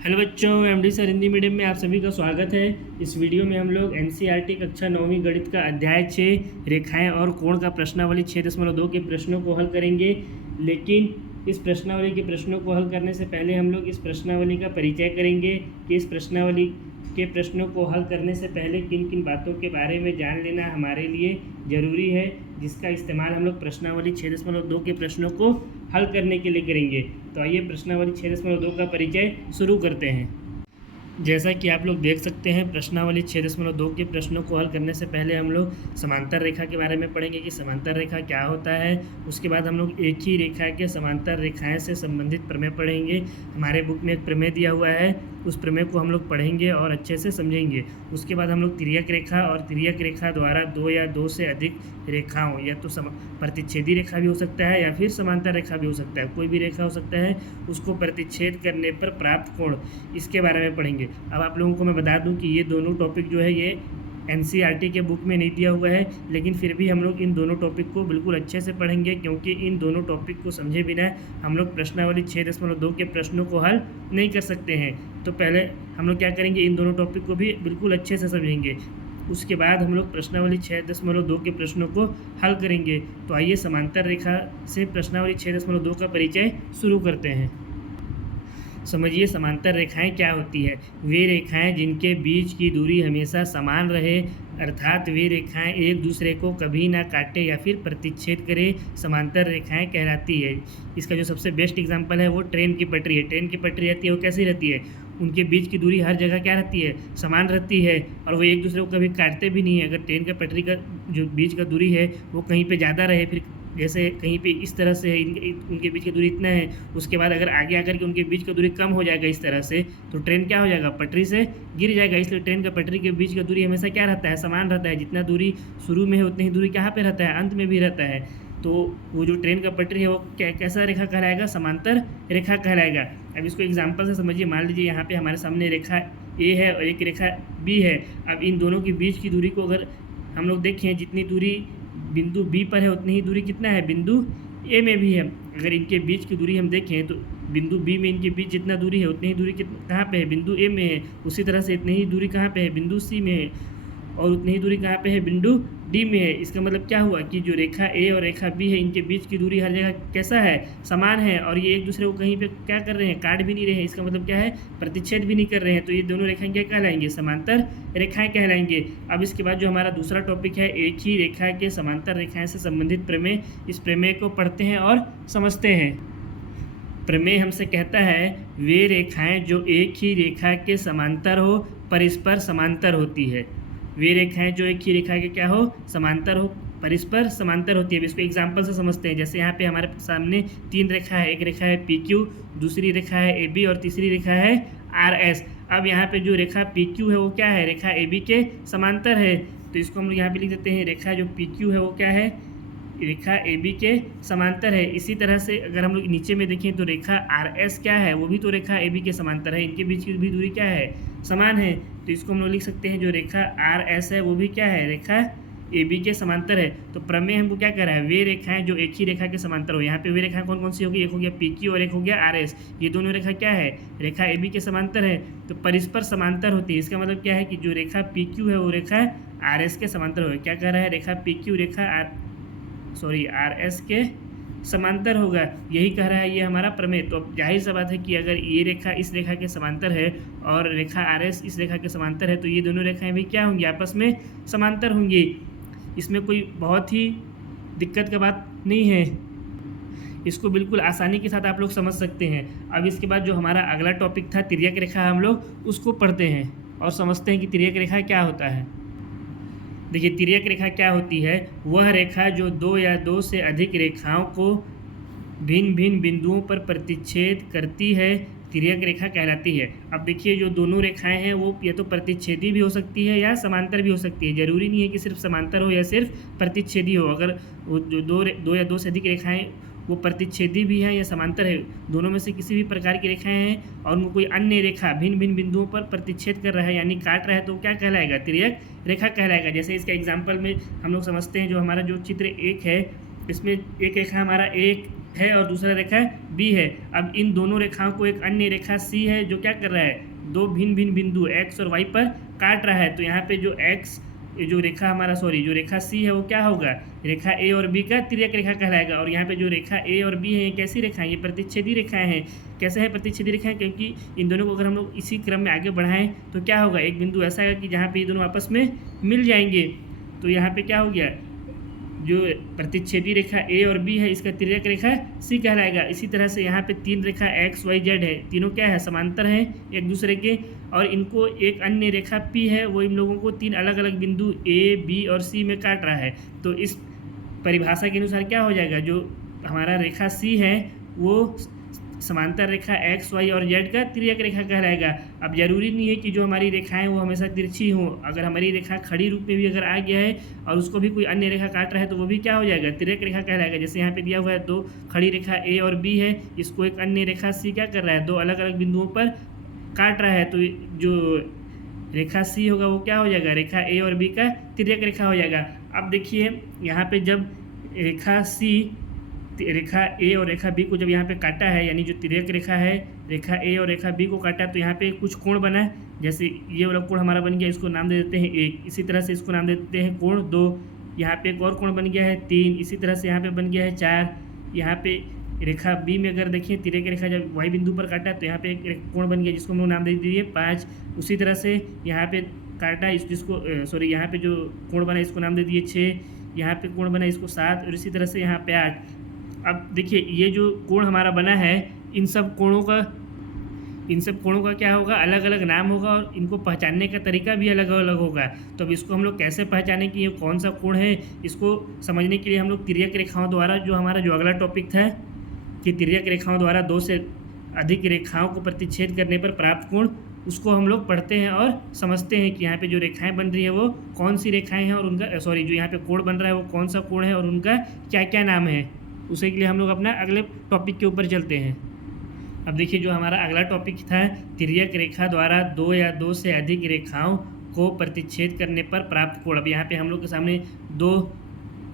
Hello बच्चों, MD sir Hindi medium में आप सभी का स्वागत है। इस वीडियो में हम लोग एनसीईआरटी कक्षा 9वीं गणित का अध्याय 6 रेखाएं और कोण का प्रश्नावली 6.2 के प्रश्नों को हल करेंगे। लेकिन इस प्रश्नावली के प्रश्नों को हल करने से पहले हम लोग इस प्रश्नावली का परिचय करेंगे कि इस प्रश्नावली के प्रश्नों को हल करने से पहले किन किन बातों के बारे में जान लेना हमारे लिए ज़रूरी है, जिसका इस्तेमाल हम लोग प्रश्नावली 6.2 के प्रश्नों को हल करने के लिए करेंगे। तो आइए प्रश्नावली 6.2 का परिचय शुरू करते हैं। जैसा कि आप लोग देख सकते हैं, प्रश्नावली 6.2 के प्रश्नों को हल करने से पहले हम लोग समांतर रेखा के बारे में पढ़ेंगे कि समांतर रेखा क्या होता है। उसके बाद हम लोग एक ही रेखा के समांतर रेखाएं से संबंधित प्रमेय पढ़ेंगे। हमारे बुक में एक प्रमेय दिया हुआ है, उस प्रमेय को हम लोग पढ़ेंगे और अच्छे से समझेंगे। उसके बाद हम लोग तिर्यक रेखा और तिर्यक रेखा द्वारा दो या दो से अधिक रेखाओं, या तो प्रतिच्छेदी रेखा भी हो सकता है या फिर समांतर रेखा भी हो सकता है, कोई भी रेखा हो सकता है, उसको प्रतिच्छेद करने पर प्राप्त कोण, इसके बारे में पढ़ेंगे। अब आप लोगों को मैं बता दूं कि ये दोनों टॉपिक जो है ये एनसीईआरटी के बुक में नहीं दिया हुआ है, लेकिन फिर भी हम लोग इन दोनों टॉपिक को बिल्कुल अच्छे से पढ़ेंगे, क्योंकि इन दोनों टॉपिक को समझे बिना हम लोग प्रश्नावली 6.2 के प्रश्नों को हल नहीं कर सकते हैं। तो पहले हम लोग क्या करेंगे, इन दोनों टॉपिक को भी बिल्कुल अच्छे से समझेंगे। उसके बाद हम लोग प्रश्नावली 6.2 के प्रश्नों को हल करेंगे। तो आइए समांतर रेखा से प्रश्नावली 6.2 का परिचय शुरू करते हैं। समझिए समांतर रेखाएं क्या होती है। वे रेखाएं जिनके बीच की दूरी हमेशा समान रहे, अर्थात वे रेखाएं एक दूसरे को कभी ना काटे या फिर प्रतिच्छेद करे, समांतर रेखाएं कहलाती है। इसका जो सबसे बेस्ट एग्जांपल है वो ट्रेन की पटरी है। ट्रेन की पटरी रहती है, वो कैसी रहती है, उनके बीच की दूरी हर जगह क्या रहती है, समान रहती है, और वो एक दूसरे को कभी काटते भी नहीं है। अगर ट्रेन का पटरी का जो बीच का दूरी है वो कहीं पे ज़्यादा रहे, फिर जैसे कहीं पे इस तरह से है, उनके बीच की दूरी इतना है, उसके बाद अगर आगे आकर के उनके बीच का दूरी कम हो जाएगा इस तरह से, तो ट्रेन क्या हो जाएगा, पटरी से गिर जाएगा। इसलिए ट्रेन का पटरी के बीच का दूरी हमेशा क्या रहता है, समान रहता है। जितना दूरी शुरू में है उतनी ही दूरी कहाँ पे रहता है, अंत में भी रहता है। तो वो जो ट्रेन का पटरी है वो कैसा रेखा कहलाएगा, समांतर रेखा कहलाएगा। अब इसको एग्जाम्पल से समझिए। मान लीजिए यहाँ पे हमारे सामने रेखा ए है और एक रेखा बी है। अब इन दोनों के बीच की दूरी को अगर हम लोग देखें, जितनी दूरी बिंदु बी पर है उतनी ही दूरी कितना है, बिंदु ए में भी है। अगर इनके बीच की दूरी हम देखें तो बिंदु बी में इनके बीच जितना दूरी है उतनी ही दूरी कहाँ पे है, बिंदु ए में है। उसी तरह से इतनी ही दूरी कहाँ पे है, बिंदु सी में है, और उतनी ही दूरी कहाँ पे है, बिंदु डी में है। इसका मतलब क्या हुआ कि जो रेखा ए और रेखा बी है, इनके बीच की दूरी हर जगह कैसा है, समान है, और ये एक दूसरे को कहीं पे क्या कर रहे हैं, काट भी नहीं रहे हैं। इसका मतलब क्या है, प्रतिच्छेद भी नहीं कर रहे हैं। तो ये दोनों रेखाएं क्या कहलाएंगे, समांतर रेखाएं कहलाएंगे। अब इसके बाद जो हमारा दूसरा टॉपिक है, एक ही रेखा के समांतर रेखाएं से संबंधित प्रमेय, इस प्रमेय को पढ़ते हैं और समझते हैं। प्रमेय हमसे कहता है, वे रेखाएं जो एक ही रेखा के समांतर हो, परस्पर समांतर होती है। वे रेखाएं जो एक ही रेखा के क्या हो, समांतर हो, परस्पर समांतर होती है। इसको एग्जाम्पल से समझते हैं। जैसे यहाँ पे हमारे सामने तीन रेखा है, एक रेखा है PQ, दूसरी रेखा है AB और तीसरी रेखा है RS। अब यहाँ पे जो रेखा PQ है वो क्या है, रेखा AB के समांतर है। तो इसको हम लोग यहाँ पे लिख देते हैं, रेखा जो PQ है वो क्या है, रेखा AB के समांतर है। इसी तरह से अगर हम लोग नीचे में देखें तो रेखा RS क्या है, वो भी तो रेखा AB के समांतर है। इनके बीच की भी दूरी क्या है, समान है। तो इसको हम लोग लिख सकते हैं, जो रेखा RS है वो भी क्या है, रेखा AB के समांतर है। तो प्रमेय हमको क्या कह रहा है, वे रेखाएं जो एक ही रेखा के समांतर हो। यहाँ पे वे रेखाएं कौन कौन सी होगी, एक हो गया PQ और एक हो गया RS। ये दोनों रेखा क्या है, रेखा AB के समांतर है, तो परस्पर समांतर होती है। इसका मतलब क्या है कि जो रेखा PQ है वो रेखा RS के समांतर हो। क्या कह रहा है, रेखा PQ रेखा RS के समांतर होगा, यही कह रहा है ये हमारा प्रमेय। तो अब जाहिर सा बात है कि अगर ये रेखा इस रेखा के समांतर है और रेखा RS इस रेखा के समांतर है, तो ये दोनों रेखाएं भी क्या होंगी, आपस में समांतर होंगी। इसमें कोई बहुत ही दिक्कत का बात नहीं है, इसको बिल्कुल आसानी के साथ आप लोग समझ सकते हैं। अब इसके बाद जो हमारा अगला टॉपिक था तिर्यक रेखा, हम लोग उसको पढ़ते हैं और समझते हैं कि तिर्यक रेखा क्या होता है। देखिए, तिर्यक रेखा क्या होती है, वह रेखा जो दो या दो से अधिक रेखाओं को भिन्न भिन्न बिंदुओं पर प्रतिच्छेद करती है, तिर्यक रेखा कहलाती है। अब देखिए, जो दोनों रेखाएं हैं वो या तो प्रतिच्छेदी भी हो सकती है या समांतर भी हो सकती है। जरूरी नहीं है कि सिर्फ समांतर हो या सिर्फ प्रतिच्छेदी हो। अगर वो जो दो या दो से अधिक रेखाएं वो प्रतिच्छेदी भी है या समांतर है, दोनों में से किसी भी प्रकार की रेखाएं हैं और उनको कोई अन्य रेखा भिन्न भिन्न बिंदुओं पर प्रतिच्छेद कर रहा है यानी काट रहा है, तो क्या कहलाएगा, तिर्यक रेखा कहलाएगा। जैसे इसका एग्जाम्पल में हम लोग समझते हैं, जो हमारा जो चित्र 1 है, इसमें एक रेखा हमारा एक है और दूसरा रेखा बी है। अब इन दोनों रेखाओं को एक अन्य रेखा सी है जो क्या कर रहा है, दो भिन्न भिन्न बिंदु एक्स और वाई पर काट रहा है। तो यहाँ पे जो एक्स जो रेखा हमारा जो रेखा सी है वो क्या होगा, रेखा ए और बी का तिर्यक रेखा कहलाएगा। और यहाँ पे जो रेखा ए और बी है ये कैसी रेखाएं, ये प्रतिच्छेदी रेखाएं हैं। कैसे है प्रतिच्छेदी रेखाएं, क्योंकि इन दोनों को अगर हम लोग इसी क्रम में आगे बढ़ाएं तो क्या होगा, एक बिंदु ऐसा है कि जहाँ पे ये दोनों आपस में मिल जाएंगे। तो यहाँ पे क्या हो गया, जो प्रतिच्छेदी रेखा ए और बी है इसका तिर्यक रेखा सी कहलाएगा। इसी तरह से यहाँ पे तीन रेखा एक्स वाई जेड है, तीनों क्या है, समांतर हैं एक दूसरे के, और इनको एक अन्य रेखा पी है वो इन लोगों को तीन अलग अलग बिंदु ए बी और सी में काट रहा है। तो इस परिभाषा के अनुसार क्या हो जाएगा, जो हमारा रेखा सी है वो समांतर रेखा एक्स वाई और जेड का तिर्यक रेखा कहलाएगा। अब जरूरी नहीं है कि जो हमारी रेखाएं वो हमेशा तिरछी हों, अगर हमारी रेखा खड़ी रूप में भी अगर आ गया है और उसको भी कोई अन्य रेखा काट रहा है तो वो भी क्या हो जाएगा, तिर्यक रेखा कहलाएगा। जैसे यहाँ पे दिया हुआ है दो खड़ी रेखा ए और बी है, इसको एक अन्य रेखा सी क्या कर रहा है, दो अलग अलग बिंदुओं पर काट रहा है। तो जो रेखा सी होगा वो क्या हो जाएगा, रेखा ए और बी का तिर्यक रेखा हो जाएगा। अब देखिए यहाँ पे जब रेखा सी रेखा ए और रेखा बी को जब यहाँ पे काटा है, यानी जो तिर्यक रेखा है रेखा ए और रेखा बी को काटा, तो यहाँ पे कुछ कोण बना है। जैसे ये वाला कोण हमारा बन गया, इसको नाम दे देते हैं 1। इसी तरह से इसको नाम दे देते हैं कोण 2। यहाँ पे एक और कोण बन गया है 3। इसी तरह से यहाँ पे बन गया है 4। यहाँ पे रेखा बी में अगर देखें तिर्यक रेखा जब वाई बिंदु पर काटा तो यहाँ पे एक कोण बन गया जिसको हम लोग नाम दे दिए 5। उसी तरह से यहाँ पे काटा जिसको यहाँ पे जो कोण बना इसको नाम दे दिए 6। यहाँ पे कोण बना इसको 7 और इसी तरह से यहाँ पे 8। अब देखिए ये जो कोण हमारा बना है इन सब कोणों का क्या होगा, अलग अलग नाम होगा और इनको पहचानने का तरीका भी अलग अलग होगा। तो अब इसको हम लोग कैसे पहचाने कि ये कौन सा कोण है, इसको समझने के लिए हम लोग तिर्यक रेखाओं द्वारा, जो हमारा जो अगला टॉपिक था कि तिर्यक रेखाओं द्वारा दो से अधिक रेखाओं को प्रतिच्छेद करने पर प्राप्त कोण, उसको हम लोग पढ़ते हैं और समझते हैं कि यहाँ पे जो रेखाएं बन रही है वो कौन सी रेखाएं हैं और उनका जो यहाँ पे कोण बन रहा है वो कौन सा कोण है और उनका क्या क्या नाम है। उसी के लिए हम लोग अपना अगले टॉपिक के ऊपर चलते हैं। अब देखिए जो हमारा अगला टॉपिक था तिर्यक रेखा द्वारा दो या दो से अधिक रेखाओं को प्रतिच्छेद करने पर प्राप्त कोण। अब यहाँ पे हम लोग के सामने दो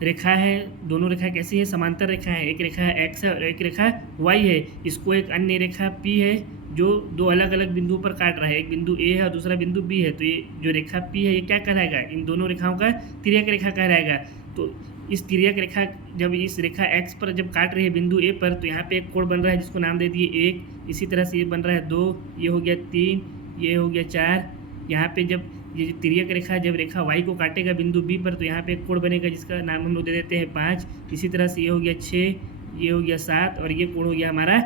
रेखा है, दोनों रेखा कैसी है, समांतर रेखा है। एक रेखा एक्स है और एक रेखा वाई है। इसको एक अन्य रेखा पी है जो दो अलग अलग बिंदुओं पर काट रहा है, एक बिंदु ए है और दूसरा बिंदु बी है। तो ये जो रेखा पी है ये क्या कहलाएगा, इन दोनों रेखाओं का तिर्यक रेखा कहलाएगा। तो इस तिर्यक रेखा जब इस रेखा एक्स पर जब काट रही है बिंदु ए पर, तो यहाँ पे एक कोण बन रहा है जिसको नाम दे दिए 1। इसी तरह से ये बन रहा है 2, ये हो गया 3, ये हो गया 4। यहाँ पे जब ये तिर्यक रेखा जब रेखा वाई को काटेगा बिंदु बी पर, तो यहाँ पे एक कोण बनेगा जिसका नाम हम लोग दे देते हैं 5। इसी तरह से ये हो गया 6, ये हो गया 7 और ये कोण हो गया हमारा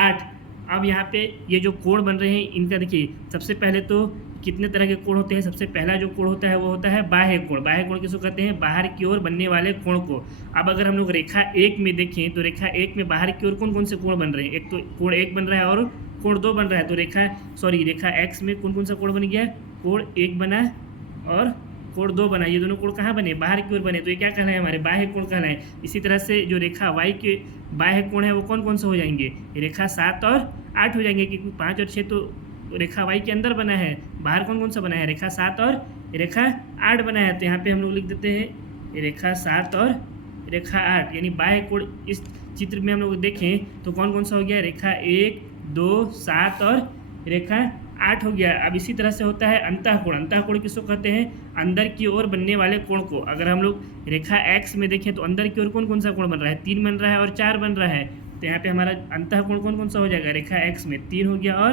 8। अब यहाँ पे ये जो कोण बन रहे हैं इनका देखिए, सबसे पहले तो कितने तरह के कोण होते हैं। सबसे पहला जो कोण होता है वो होता है बाह्य कोण। बाह्य कोण किसको कहते हैं, बाहर की ओर बनने वाले कोण को। अब अगर हम लोग रेखा 1 में देखें तो रेखा 1 में बाहर की ओर कौन कौन से कोण बन रहे हैं, एक तो कोण 1 बन रहा है और कोण 2 बन रहा है। तो रेखा एक्स में कौन कौन सा कोण बन गया, कोण 1 बना और कोण 2 बना। ये दोनों कोण कहाँ बने, बाहर की ओर बने, तो ये क्या कहलाए, हमारे बाह्य कोण कहलाए। इसी तरह से जो रेखा वाई के बाह्य कोण है वो कौन कौन से हो जाएंगे, रेखा 7 और 8 हो जाएंगे, क्योंकि 5 और 6 तो रेखा वाई के अंदर बना है। बाहर कौन कौन सा बना है, रेखा 7 और रेखा 8 बना है। तो यहाँ पे हम लोग लिख देते हैं रेखा 7 और रेखा 8, यानी बाह्य कोण इस चित्र में हम लोग देखें तो कौन कौन सा हो गया, रेखा 1, 2, 7 और रेखा 8 हो गया। अब इसी तरह से होता है अंतःकोण। अंतःकोण किसको कहते हैं, अंदर की ओर बनने वाले कोण को। अगर हम लोग रेखा एक्स में देखें तो अंदर की ओर कौन कौन सा कोण बन रहा है, 3 बन रहा है और 4 बन रहा है। तो यहाँ पे हमारा अंतःकोण कौन कौन सा हो जाएगा, रेखा एक्स में 3 हो गया और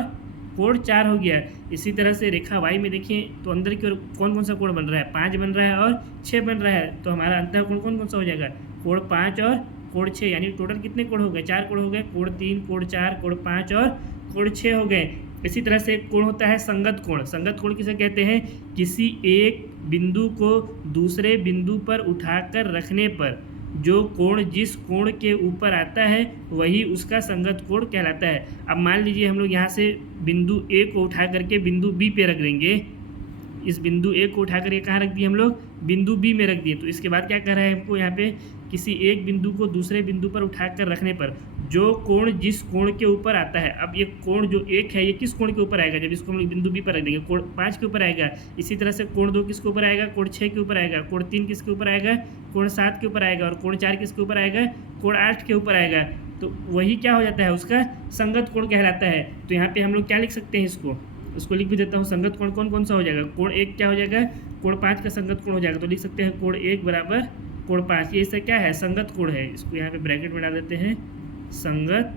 कोण 4 हो गया। इसी तरह से रेखा वाई में देखें तो अंदर की ओर कौन कौन सा कोण बन रहा है, 5 बन रहा है और 6 बन रहा है। तो हमारा अंतःकोण कौन कौन सा हो जाएगा, कोण 5 और कोण 6, यानी टोटल कितने कोण हो गए, 4 कोण हो गए, कोण 3, कोण 4, कोण 5 और कोण 6 हो गए। इसी तरह से एक कोण होता है संगत कोण। संगत कोण किसे कहते हैं, किसी एक बिंदु को दूसरे बिंदु पर उठाकर रखने पर जो कोण जिस कोण के ऊपर आता है वही उसका संगत कोण कहलाता है। अब मान लीजिए हम लोग यहाँ से बिंदु ए को उठा करके बिंदु बी पे रख देंगे। इस बिंदु ए को उठा करके कहाँ रख दिए हम लोग, बिंदु बी में रख दिए। तो इसके बाद क्या कर रहा है हमको, यहाँ पे किसी एक बिंदु को दूसरे बिंदु पर उठाकर रखने पर जो कोण जिस कोण के ऊपर आता है। अब ये कोण जो 1 है ये किस कोण के ऊपर आएगा, जब इसको हम लोग बिंदु बी पर रख देंगे, कोण 5 के ऊपर आएगा। इसी तरह से कोण 2 किसके ऊपर आएगा, कोण 6 के ऊपर आएगा। कोण 3 किसके ऊपर आएगा, कोण 7 के ऊपर आएगा। और कोण 4 किसके ऊपर आएगा, कोण 8 के ऊपर आएगा। तो वही क्या हो जाता है, उसका संगत कोण कहलाता है। तो यहाँ पे हम लोग क्या लिख सकते हैं, इसको लिख भी देता हूँ। संगत कोण कौन कौन सा हो जाएगा, कोण 1 क्या हो जाएगा, कोण 5 का संगत कोण हो जाएगा। तो लिख सकते हैं कोण 1 बराबर कोण 5, ये इसका क्या है, संगत कोण है। इसको यहाँ पे ब्रैकेट में डाल देते हैं, संगत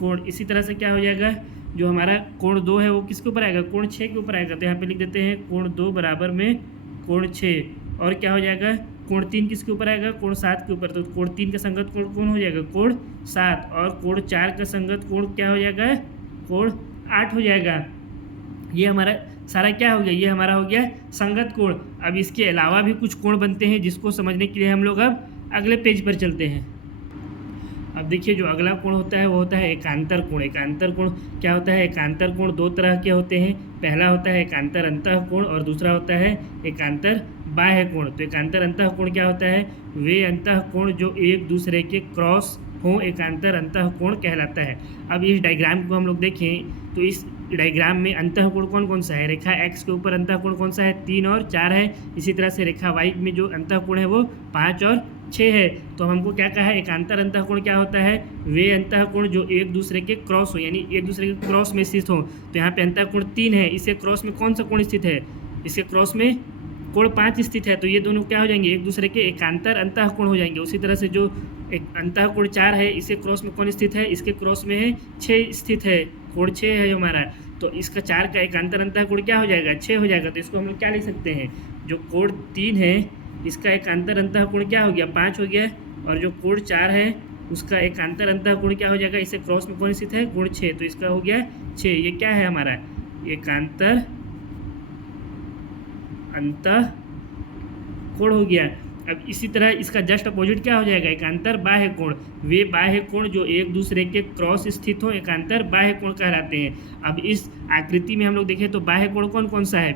कोण। इसी तरह से क्या हो जाएगा, जो हमारा कोण 2 है वो किसके ऊपर आएगा, कोण 6 के ऊपर आएगा। तो यहाँ पे लिख देते हैं कोण 2 बराबर में कोण 6। और क्या हो जाएगा, कोण 3 किसके ऊपर आएगा, कोण 7 के ऊपर। तो कोण 3 का संगत कोण कौन हो जाएगा, कोण 7। और कोण 4 का संगत कोण क्या हो जाएगा, कोण 8 हो जाएगा। ये हमारा सारा क्या हो गया, ये हमारा हो गया संगत कोण। अब इसके अलावा भी कुछ कोण बनते हैं, जिसको समझने के लिए हम लोग अब अगले पेज पर चलते हैं। अब देखिए, जो अगला कोण होता है वो होता है एकांतर कोण। एकांतर कोण क्या होता है, एकांतर कोण 2 तरह के होते हैं। पहला होता है एकांतर अंतः कोण और दूसरा होता है एकांतर बाह्य कोण। तो एकांतर अंतः कोण क्या होता है, वे अंतः कोण जो एक दूसरे के क्रॉस हो एकांतर अंतः कोण कहलाता है। अब इस डायग्राम को हम लोग देखें तो इस डायग्राम में अंतः कोण कौन कौन सा है, रेखा x के ऊपर अंतः कोण कौन सा है, 3 और 4 है। इसी तरह से रेखा y में जो अंतः कोण है वो 5 और 6 है। तो हमको क्या कहा है, एकांतर अंतः कोण क्या होता है, वे अंतः कोण जो एक दूसरे के क्रॉस हो, यानी एक दूसरे के क्रॉस में स्थित हो। तो यहाँ पे अंतः कोण 3 है, इसके क्रॉस में कौन सा कोण स्थित है, इसके क्रॉस में कोण 5 स्थित है। तो ये दोनों क्या हो जाएंगे, एक दूसरे के एकांतर अंतः कोण हो जाएंगे। उसी तरह से जो एक अंतः कोण 4 है, इसके क्रॉस में कौन स्थित है, इसके क्रॉस में है 6 स्थित है, कोण 6 है हमारा। तो इसका 4 का एकांतर अंतः कोण क्या हो जाएगा, 6 हो जाएगा। तो इसको हम लोग क्या लिख सकते हैं, जो कोण 3 है इसका एकांतर अंतः कोण क्या हो गया, 5 हो गया। और जो कोण 4 है उसका एकांतर अंतः कोण क्या हो जाएगा, इससे क्रॉस में कौन स्थित है, कोण 6। तो इसका हो गया 6। ये क्या है हमारा एकांतर अंतः कोण हो गया। अब इसी तरह इसका जस्ट अपोजिट क्या हो जाएगा, एकांतर बाह्य कोण। वे बाह्य कोण जो एक दूसरे के क्रॉस स्थित हो एकांतर बाह्य कोण कहलाते हैं। अब इस आकृति में हम लोग देखें तो बाह्य कोण कौन कौन सा है,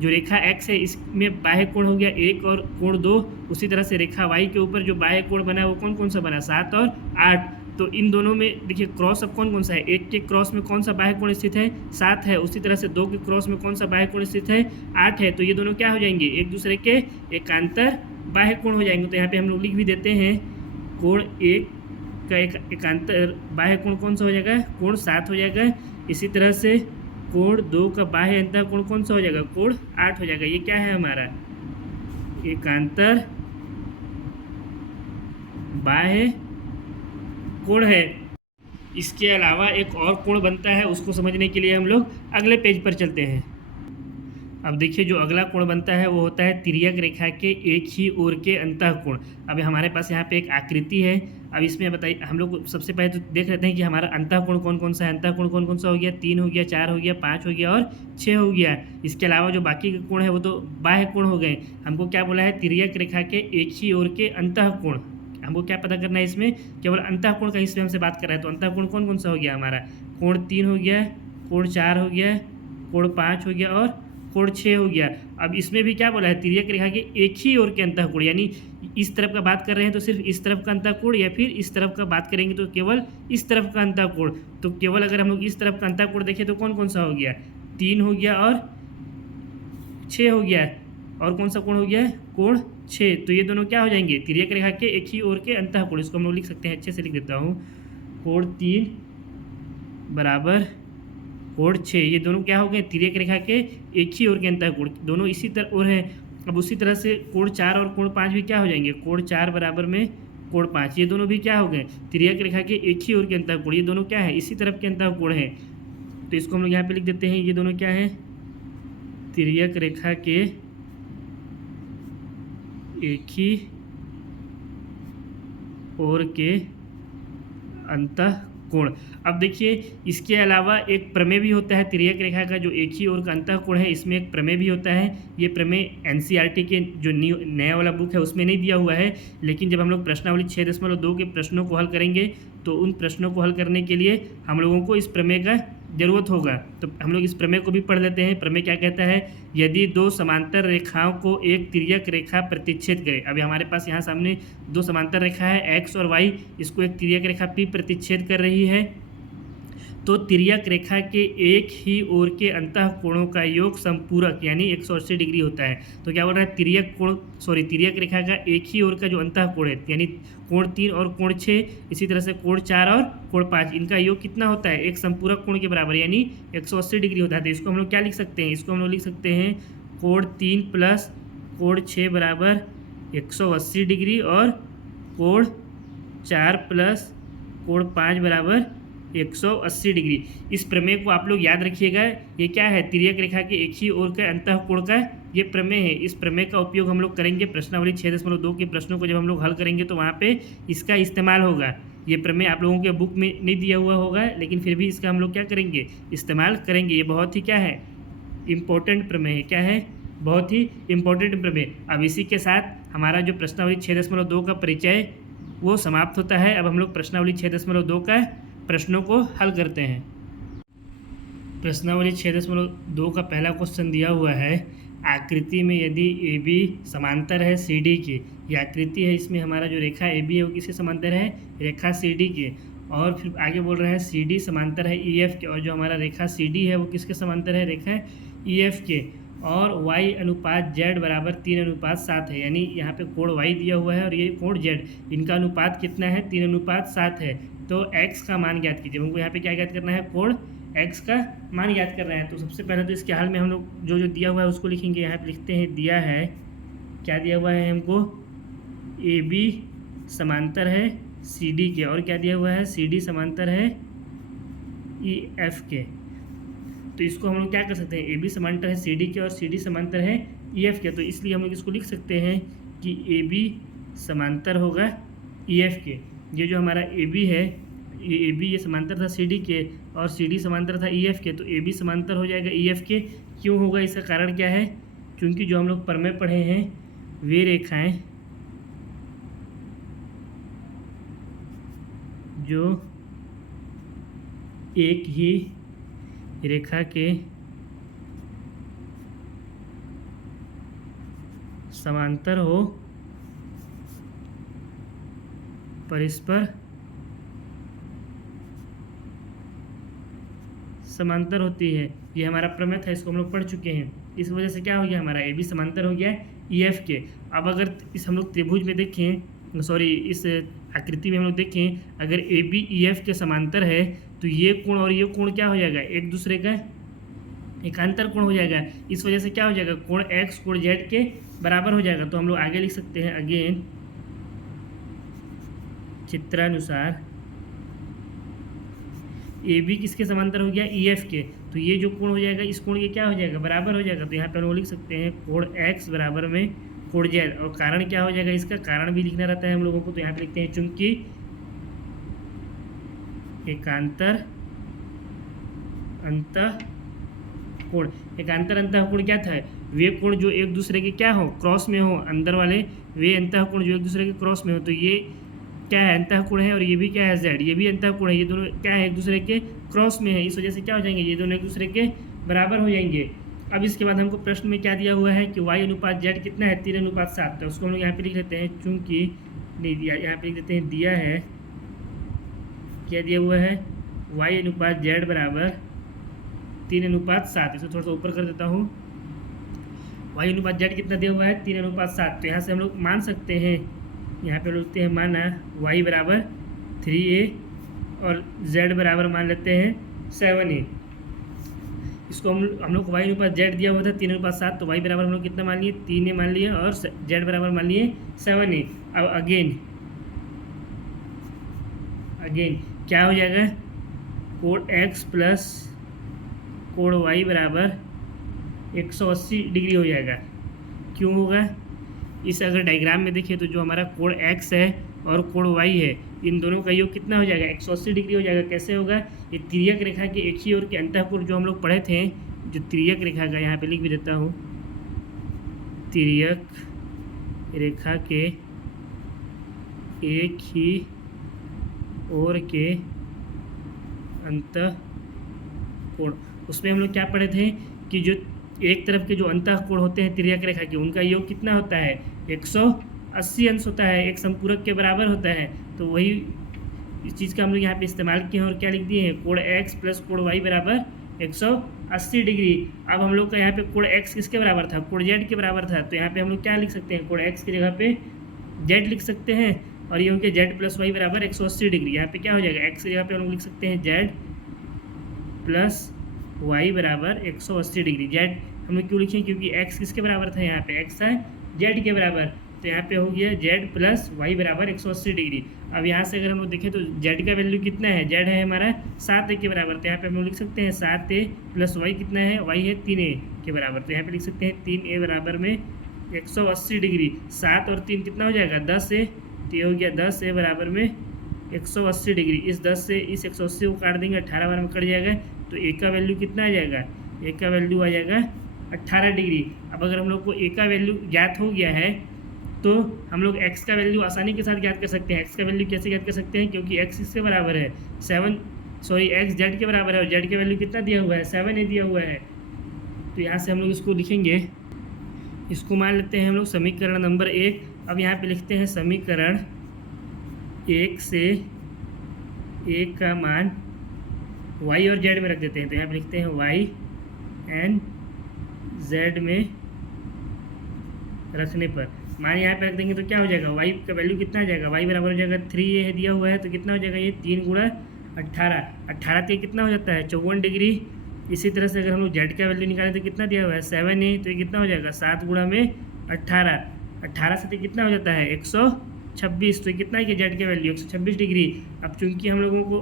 जो रेखा x है इसमें बाह्य कोण हो गया 1 और कोण 2। उसी तरह से रेखा y के ऊपर जो बाह्य कोण बना वो कौन कौन सा बना, 7 और 8। तो इन दोनों में देखिए क्रॉस अब कौन कौन सा है, 1 के क्रॉस में कौन सा बाह्य कोण स्थित है, 7 है। उसी तरह से 2 के क्रॉस में कौन सा बाह्य कोण स्थित है, 8 है। तो ये दोनों क्या हो जाएंगे, एक दूसरे के एकांतर बाह्य कोण हो जाएंगे। तो यहाँ पे हम लोग लिख भी देते हैं कोण 1 का एकांतर बाह्य कोण कौन सा हो जाएगा, कोण 7 हो जाएगा। इसी तरह से कोण 2 का बाह्य अंतः कोण कौन सा हो जाएगा, कोण 8 हो जाएगा। ये क्या है हमारा एकांतर बाह्य कोण है। इसके अलावा एक और कोण बनता है, उसको समझने के लिए हम लोग अगले पेज पर चलते हैं। अब देखिए, जो अगला कोण बनता है वो होता है तिर्यक रेखा के एक ही ओर के अंतः कोण। अब हमारे पास यहाँ पे एक आकृति है। अब इसमें बताइए, हम लोग सबसे पहले तो देख लेते हैं कि हमारा अंतः कोण कौन कौन सा है। अंतः कोण कौन कौन सा हो गया, 3 हो गया, 4 हो गया, 5 हो गया और 6 हो गया। इसके अलावा जो बाकी के कोण है वो तो बाह्य कोण हो गए। हमको क्या बोला है, तिर्यक रेखा के एक ही ओर के अंतः कोण। हमको क्या पता करना है, इसमें केवल अंतः कोण का इसमें हमसे बात कर रहा है। तो अंतः कोण कौन कौन सा हो गया हमारा, कोण 3 हो गया, कोण 4 हो गया, कोण 5 हो गया और कोण 6 हो गया। अब इसमें भी क्या बोला है, तिर्यक रेखा के एक ही ओर के अंतः कोण, यानी इस तरफ का बात कर रहे हैं तो सिर्फ इस तरफ का अंतः कोण, या फिर इस तरफ का बात करेंगे तो केवल इस तरफ का अंतः कोण। तो केवल अगर हम लोग इस तरफ का अंतः कोण देखें तो कौन कौन सा हो गया, 3 हो गया और 6 हो गया। और कौन सा कोण हो गया, कोण 6। तो ये दोनों क्या हो जाएंगे, तिर्यक रेखा के एक ही ओर के अंतः कोण। इसको हम लोग लिख सकते हैं, अच्छे से लिख देता हूँ, कोण 3 बराबर कोण 6। ये दोनों क्या हो गए, तिर्यक रेखा के एक ही ओर के अंतः कोण, दोनों इसी तरह ओर है। अब उसी तरह से कोण 4 और कोण 5 भी क्या हो जाएंगे, कोण 4 बराबर में कोण 5। ये दोनों भी क्या हो गए, तिर्यक रेखा के एक ही ओर के अंतः कोण। ये दोनों क्या है, इसी तरफ के अंतः कोण है। तो इसको हम लोग यहाँ पे लिख देते हैं, ये दोनों क्या है, तिर्यक रेखा के एक ही ओर के अंतः कोण। अब देखिए, इसके अलावा एक प्रमेय भी होता है तिर्यक रेखा का, जो एक ही ओर का अंतः कोण है। इसमें एक प्रमेय भी होता है। ये प्रमेय एनसीईआरटी के जो नया वाला बुक है उसमें नहीं दिया हुआ है, लेकिन जब हम लोग प्रश्नावली 6.2 के प्रश्नों को हल करेंगे तो उन प्रश्नों को हल करने के लिए हम लोगों को इस प्रमेय का ज़रूरत होगा। तो हम लोग इस प्रमेय को भी पढ़ लेते हैं। प्रमेय क्या कहता है, यदि 2 समांतर रेखाओं को एक तिर्यक रेखा प्रतिच्छेद करे। अभी हमारे पास यहाँ सामने 2 समांतर रेखा है, x और y, इसको एक तिर्यक रेखा P प्रतिच्छेद कर रही है। तो तिर्यक रेखा के एक ही ओर के अंतः कोणों का योग संपूरक यानी 180 डिग्री होता है। तो क्या बोल रहा है, तिर्यक रेखा का एक ही ओर का जो अंतः कोण है यानी कोण 3 और कोण 6, इसी तरह से कोण 4 और कोण 5, इनका योग कितना होता है, एक संपूरक कोण के बराबर यानी 180 डिग्री होता है। तो इसको हम लोग क्या लिख सकते हैं, इसको हम लोग लिख सकते हैं कोण 3 प्लस कोण 6 बराबर 180 डिग्री और कोण 4 प्लस कोण 5 बराबर 180 डिग्री। इस प्रमेय को आप लोग याद रखिएगा, ये क्या है, तिर्यक रेखा के एक ही ओर के अंतः कोण का ये प्रमेय है। इस प्रमेय का उपयोग हम लोग करेंगे प्रश्नावली 6.2 के प्रश्नों को जब हम लोग हल करेंगे तो वहाँ पे इसका इस्तेमाल होगा। ये प्रमेय आप लोगों के बुक में नहीं दिया हुआ होगा, लेकिन फिर भी इसका हम लोग क्या करेंगे, इस्तेमाल करेंगे। ये बहुत ही क्या है, इम्पोर्टेंट प्रमेय है। क्या है, बहुत ही इम्पोर्टेंट प्रमेय। अब इसी के साथ हमारा जो प्रश्नावली 6.2 का परिचय वो समाप्त होता है। अब हम लोग प्रश्नावली 6.2 का प्रश्नों को हल करते हैं। प्रश्नावली 6.2 का पहला क्वेश्चन दिया हुआ है, आकृति में यदि ए बी समांतर है सी डी के, ये आकृति है, इसमें हमारा जो रेखा ए बी है वो किसके समांतर है, रेखा सी डी के। और फिर आगे बोल रहा है सी डी समांतर है ई एफ के, और जो हमारा रेखा सी डी है वो किसके समांतर है, रेखा ई एफ के। और y अनुपात z बराबर 3:7 है, यानी यहाँ पे कोण y दिया हुआ है और ये कोण z, इनका अनुपात कितना है, 3:7 है। तो x का मान ज्ञात कीजिए। हमको यहाँ पे क्या ज्ञात करना है, कोण x का मान ज्ञात करना है। तो सबसे पहले तो इसके हाल में हम लोग जो जो दिया हुआ है उसको लिखेंगे। यहाँ पे लिखते हैं, दिया है, क्या दिया हुआ है हमको, ए बी समांतर है सी डी के, और क्या दिया हुआ है, सी डी समांतर है ई एफ के। तो इसको हम लोग क्या कर सकते हैं, ए बी समांतर है सी डी के और सी डी समांतर है ई एफ के। तो इसलिए हम लोग इसको लिख सकते हैं कि ए बी समांतर होगा ई एफ के। ये जो हमारा ए बी है, ये ए बी ये समांतर था सी डी के और सी डी समांतर था ई एफ के, तो ए बी समांतर हो जाएगा ई एफ के। क्यों होगा, इसका कारण क्या है, क्योंकि जो हम लोग प्रमेय पढ़े हैं वे रेखाएं जो एक ही रेखा के समांतर हो, परस्पर समांतर होती है। ये हमारा प्रमेय था, इसको हम लोग पढ़ चुके हैं। इस वजह से क्या हो गया, हमारा ए बी समांतर हो गया ई एफ के। अब अगर इस हम लोग त्रिभुज में देखें, इस आकृति में हम लोग देखें, अगर ए बी ई एफ के समांतर है तो ये कोण और ये कोण क्या हो जाएगा, एक दूसरे का एकांतर कोण हो जाएगा। इस वजह से क्या हो जाएगा, कोण x कोण z के बराबर हो जाएगा। तो हम लोग आगे लिख सकते हैं, अगेन चित्रानुसार ए बी किसके समांतर हो गया, ई एफ के। तो ये जो कोण हो जाएगा, इस कोण के क्या हो जाएगा, बराबर हो जाएगा। तो यहाँ पे हम लोग लिख सकते हैं कोण x बराबर में कोण z। और कारण क्या हो जाएगा, इसका कारण भी लिखना रहता है हम लोगों को। तो यहाँ पे लिखते हैं, चूंकि एकांतर अंतः कोण, एकांतर अंतः कोण क्या था, वे कोण जो एक दूसरे के क्या हो, क्रॉस में हो, अंदर वाले वे अंतः कोण जो एक दूसरे के क्रॉस में हो। तो ये क्या है, अंतः कोण है, और ये भी क्या है, z, ये भी अंतः कोण है। ये दोनों क्या है, एक दूसरे के क्रॉस में है। इस वजह से क्या हो जाएंगे, ये दोनों एक दूसरे के बराबर हो जाएंगे। अब इसके बाद हमको प्रश्न में क्या दिया हुआ है कि y अनुपात z कितना है, 3:7। तो उसको हम लोग यहाँ पे लिख लेते हैं, चूंकि नहीं दिया, यहाँ पे लिख देते हैं, दिया है, क्या दिया हुआ है, y अनुपात z बराबर 3:7। इसे थोड़ा सा ऊपर कर देता हूँ। y अनुपात z कितना दिया हुआ है, 3:7। तो यहाँ से हम लोग मान सकते हैं, यहाँ पे लिखते हैं, माना y बराबर 3a और z बराबर मान लेते हैं 7a। इसको हम लोग y अनुपात z दिया हुआ था 3:7, तो y बराबर हम लोग कितना मान लिए, 3a मान लिए, और z बराबर मान लिए 7a। अब अगेन क्या हो जाएगा, कोण x प्लस कोण y बराबर 180 डिग्री हो जाएगा। क्यों होगा, इस अगर डायग्राम में देखिए तो जो हमारा कोण x है और कोण y है, इन दोनों का योग कितना हो जाएगा, 180 डिग्री हो जाएगा। कैसे होगा, ये तिर्यक रेखा के एक ही ओर के अंतःकोण जो हम लोग पढ़े थे, जो तिर्यक रेखा का, यहाँ पे लिख भी देता हूँ, तिर्यक रेखा के एक ही ओर के अंतःकोण, उसमें हम लोग क्या पढ़े थे कि जो एक तरफ के जो अंतःकोण होते हैं तिर्यक रेखा के, उनका योग कितना होता है, 180 अंश होता है, एक संपूरक के बराबर होता है। तो वही इस चीज़ का हम लोग यहाँ पे इस्तेमाल किए हैं और क्या लिख दिए हैं, कोण x प्लस कोण y बराबर 180 डिग्री। अब हम लोग का यहाँ पे कोण x किसके बराबर था, कोण z के बराबर था, तो यहाँ पे हम लोग क्या लिख सकते हैं, कोण x की जगह पे z लिख सकते हैं और ये हो गया z प्लस y बराबर 180 डिग्री। यहाँ पे क्या हो जाएगा, x की जगह पे हम लोग लिख सकते हैं z प्लस y बराबर 180 डिग्री। z हम लोग क्यों लिखें, क्योंकि x किसके बराबर था, यहाँ पे x है z के बराबर, तो यहाँ पे हो गया z प्लस y बराबर 180 डिग्री। अब यहाँ से अगर हम लोग देखें तो z का वैल्यू कितना है, z है हमारा 7a के बराबर, तो यहाँ पे हम लोग लिख सकते हैं 7a प्लस y कितना है, y है 3a के बराबर, तो यहाँ पे लिख सकते हैं 3a बराबर में 180 डिग्री। 7 और 3 कितना हो जाएगा, 10a, तो ये हो गया 10a बराबर में 180 डिग्री। इस 10 से इस 180 को काट देंगे, 18 बार में कट जाएगा, तो a का वैल्यू कितना आ जाएगा, a का वैल्यू आ जाएगा 18 डिग्री। अब अगर हम लोग को a का वैल्यू ज्ञात हो गया है तो हम लोग x का वैल्यू आसानी के साथ ज्ञात कर सकते हैं। x का वैल्यू कैसे ज्ञात कर सकते हैं, क्योंकि x इसके बराबर है x z के बराबर है और z का वैल्यू कितना दिया हुआ है, 7a दिया हुआ है। तो यहाँ से हम लोग इसको लिखेंगे, इसको मान लेते हैं हम लोग समीकरण नंबर 1। अब यहाँ पे लिखते हैं समीकरण 1 से 1 का मान y और z में रख देते हैं, तो यहाँ पे लिखते हैं y एंड z में रखने पर मान यहाँ पे रख देंगे तो क्या हो जाएगा, y का वैल्यू कितना आ जाएगा, y बराबर हो जाएगा 3a है दिया हुआ है, तो कितना हो जाएगा, ये 3 गुणा 18 के कितना हो जाता है 54 डिग्री। इसी तरह से अगर हम लोग z का वैल्यू निकालें तो कितना दिया हुआ है 7a, तो ये कितना हो जाएगा 7 गुणा में 18 से तो कितना हो जाता है 126, तो कितना है कि z का वैल्यू 126 डिग्री। अब चूंकि हम लोगों को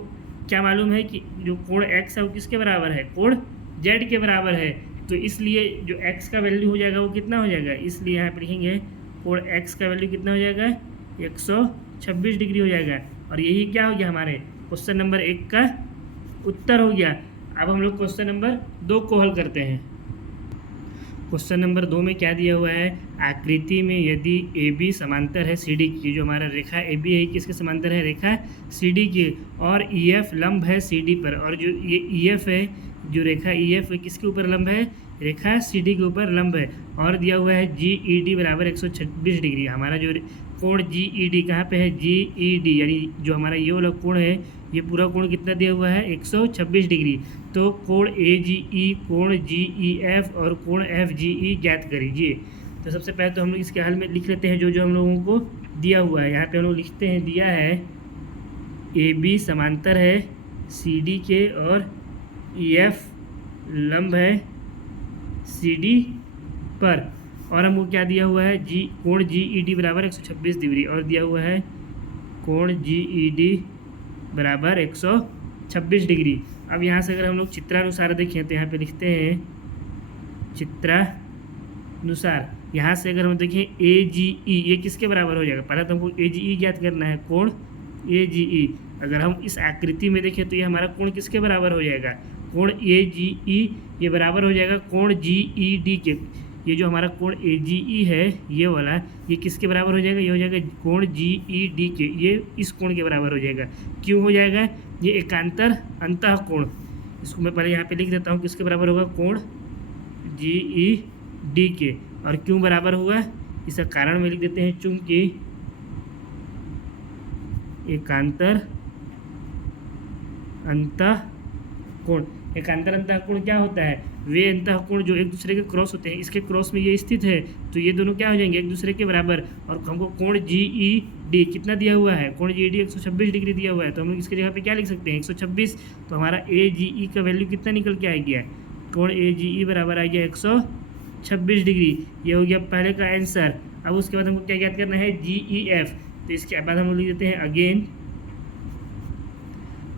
क्या मालूम है कि जो कोण x है वो किसके बराबर है, कोण z के बराबर है, तो इसलिए जो x का वैल्यू हो जाएगा वो कितना हो जाएगा, इसलिए यहाँ पर लिखेंगे कोण x का वैल्यू कितना हो जाएगा 126 डिग्री हो जाएगा। और यही क्या हो गया, हमारे क्वेश्चन नंबर 1 का उत्तर हो गया। अब हम लोग क्वेश्चन नंबर 2 को हल करते हैं। क्वेश्चन नंबर 2 में क्या दिया हुआ है, आकृति में यदि AB समांतर है CD की, जो हमारा रेखा AB है किसके समांतर है, रेखा CD की, और EF लंब है CD पर, और जो ये EF है, जो रेखा EF है किसके ऊपर लंब है, रेखा CD के ऊपर लंब है, और दिया हुआ है GED बराबर 126 डिग्री। हमारा जो कोण GED कहाँ पे है, GED यानी जो हमारा ये वाला कोण है, ये पूरा कोण कितना दिया हुआ है 126 डिग्री। तो कोण AGE, कोण GEF और कोण FGE ज्ञात करीजिए। तो सबसे पहले तो हम लोग इसके हल में लिख लेते हैं जो जो हम लोगों को दिया हुआ है। यहाँ पे हम लोग लिखते हैं, दिया है AB समांतर है CD के और EF लंब है CD पर, और हमको क्या दिया हुआ है, कोण GED बराबर 126 डिग्री, और दिया हुआ है कोण GED बराबर 126 डिग्री। अब यहाँ से अगर हम लोग चित्रानुसार देखें तो यहाँ पे लिखते हैं चित्रानुसार। यहाँ से अगर हम देखें AGE, ये किसके बराबर हो जाएगा, पहले तो हमको AGE ज्ञात करना है, कोण AGE। अगर हम इस आकृति में देखें तो ये हमारा कोण किसके बराबर हो जाएगा, कोण AGE ये बराबर हो जाएगा कोण GED के। ये जो हमारा कोण AGE है ये वाला, ये किसके बराबर हो जाएगा, ये हो जाएगा कोण GED के, ये इस कोण के बराबर हो जाएगा। क्यों हो जाएगा, ये एकांतर अंतः कोण, इसको मैं पहले यहाँ पे लिख देता हूँ किसके बराबर होगा, कोण GED के। और क्यों बराबर हुआ इसका कारण में लिख देते हैं, चूंकि एकांतर अंतः कोण, एकांतर अंतः कोण क्या होता है, वे अंतः कोण जो एक दूसरे के क्रॉस होते हैं, इसके क्रॉस में ये स्थित है, तो ये दोनों क्या हो जाएंगे एक दूसरे के बराबर। और हमको कोण GED कितना दिया हुआ है, कोण GED 126 डिग्री दिया हुआ है, तो हम लोग इसके जगह पे क्या लिख सकते हैं 126। तो हमारा AGE का वैल्यू कितना निकल के आ गया, कोण AGE बराबर आ गया 126 डिग्री। ये हो गया पहले का आंसर। अब उसके बाद हमको क्या ज्ञात करना है, GEF। तो इसके बाद हम लोग लिख देते हैं अगेन।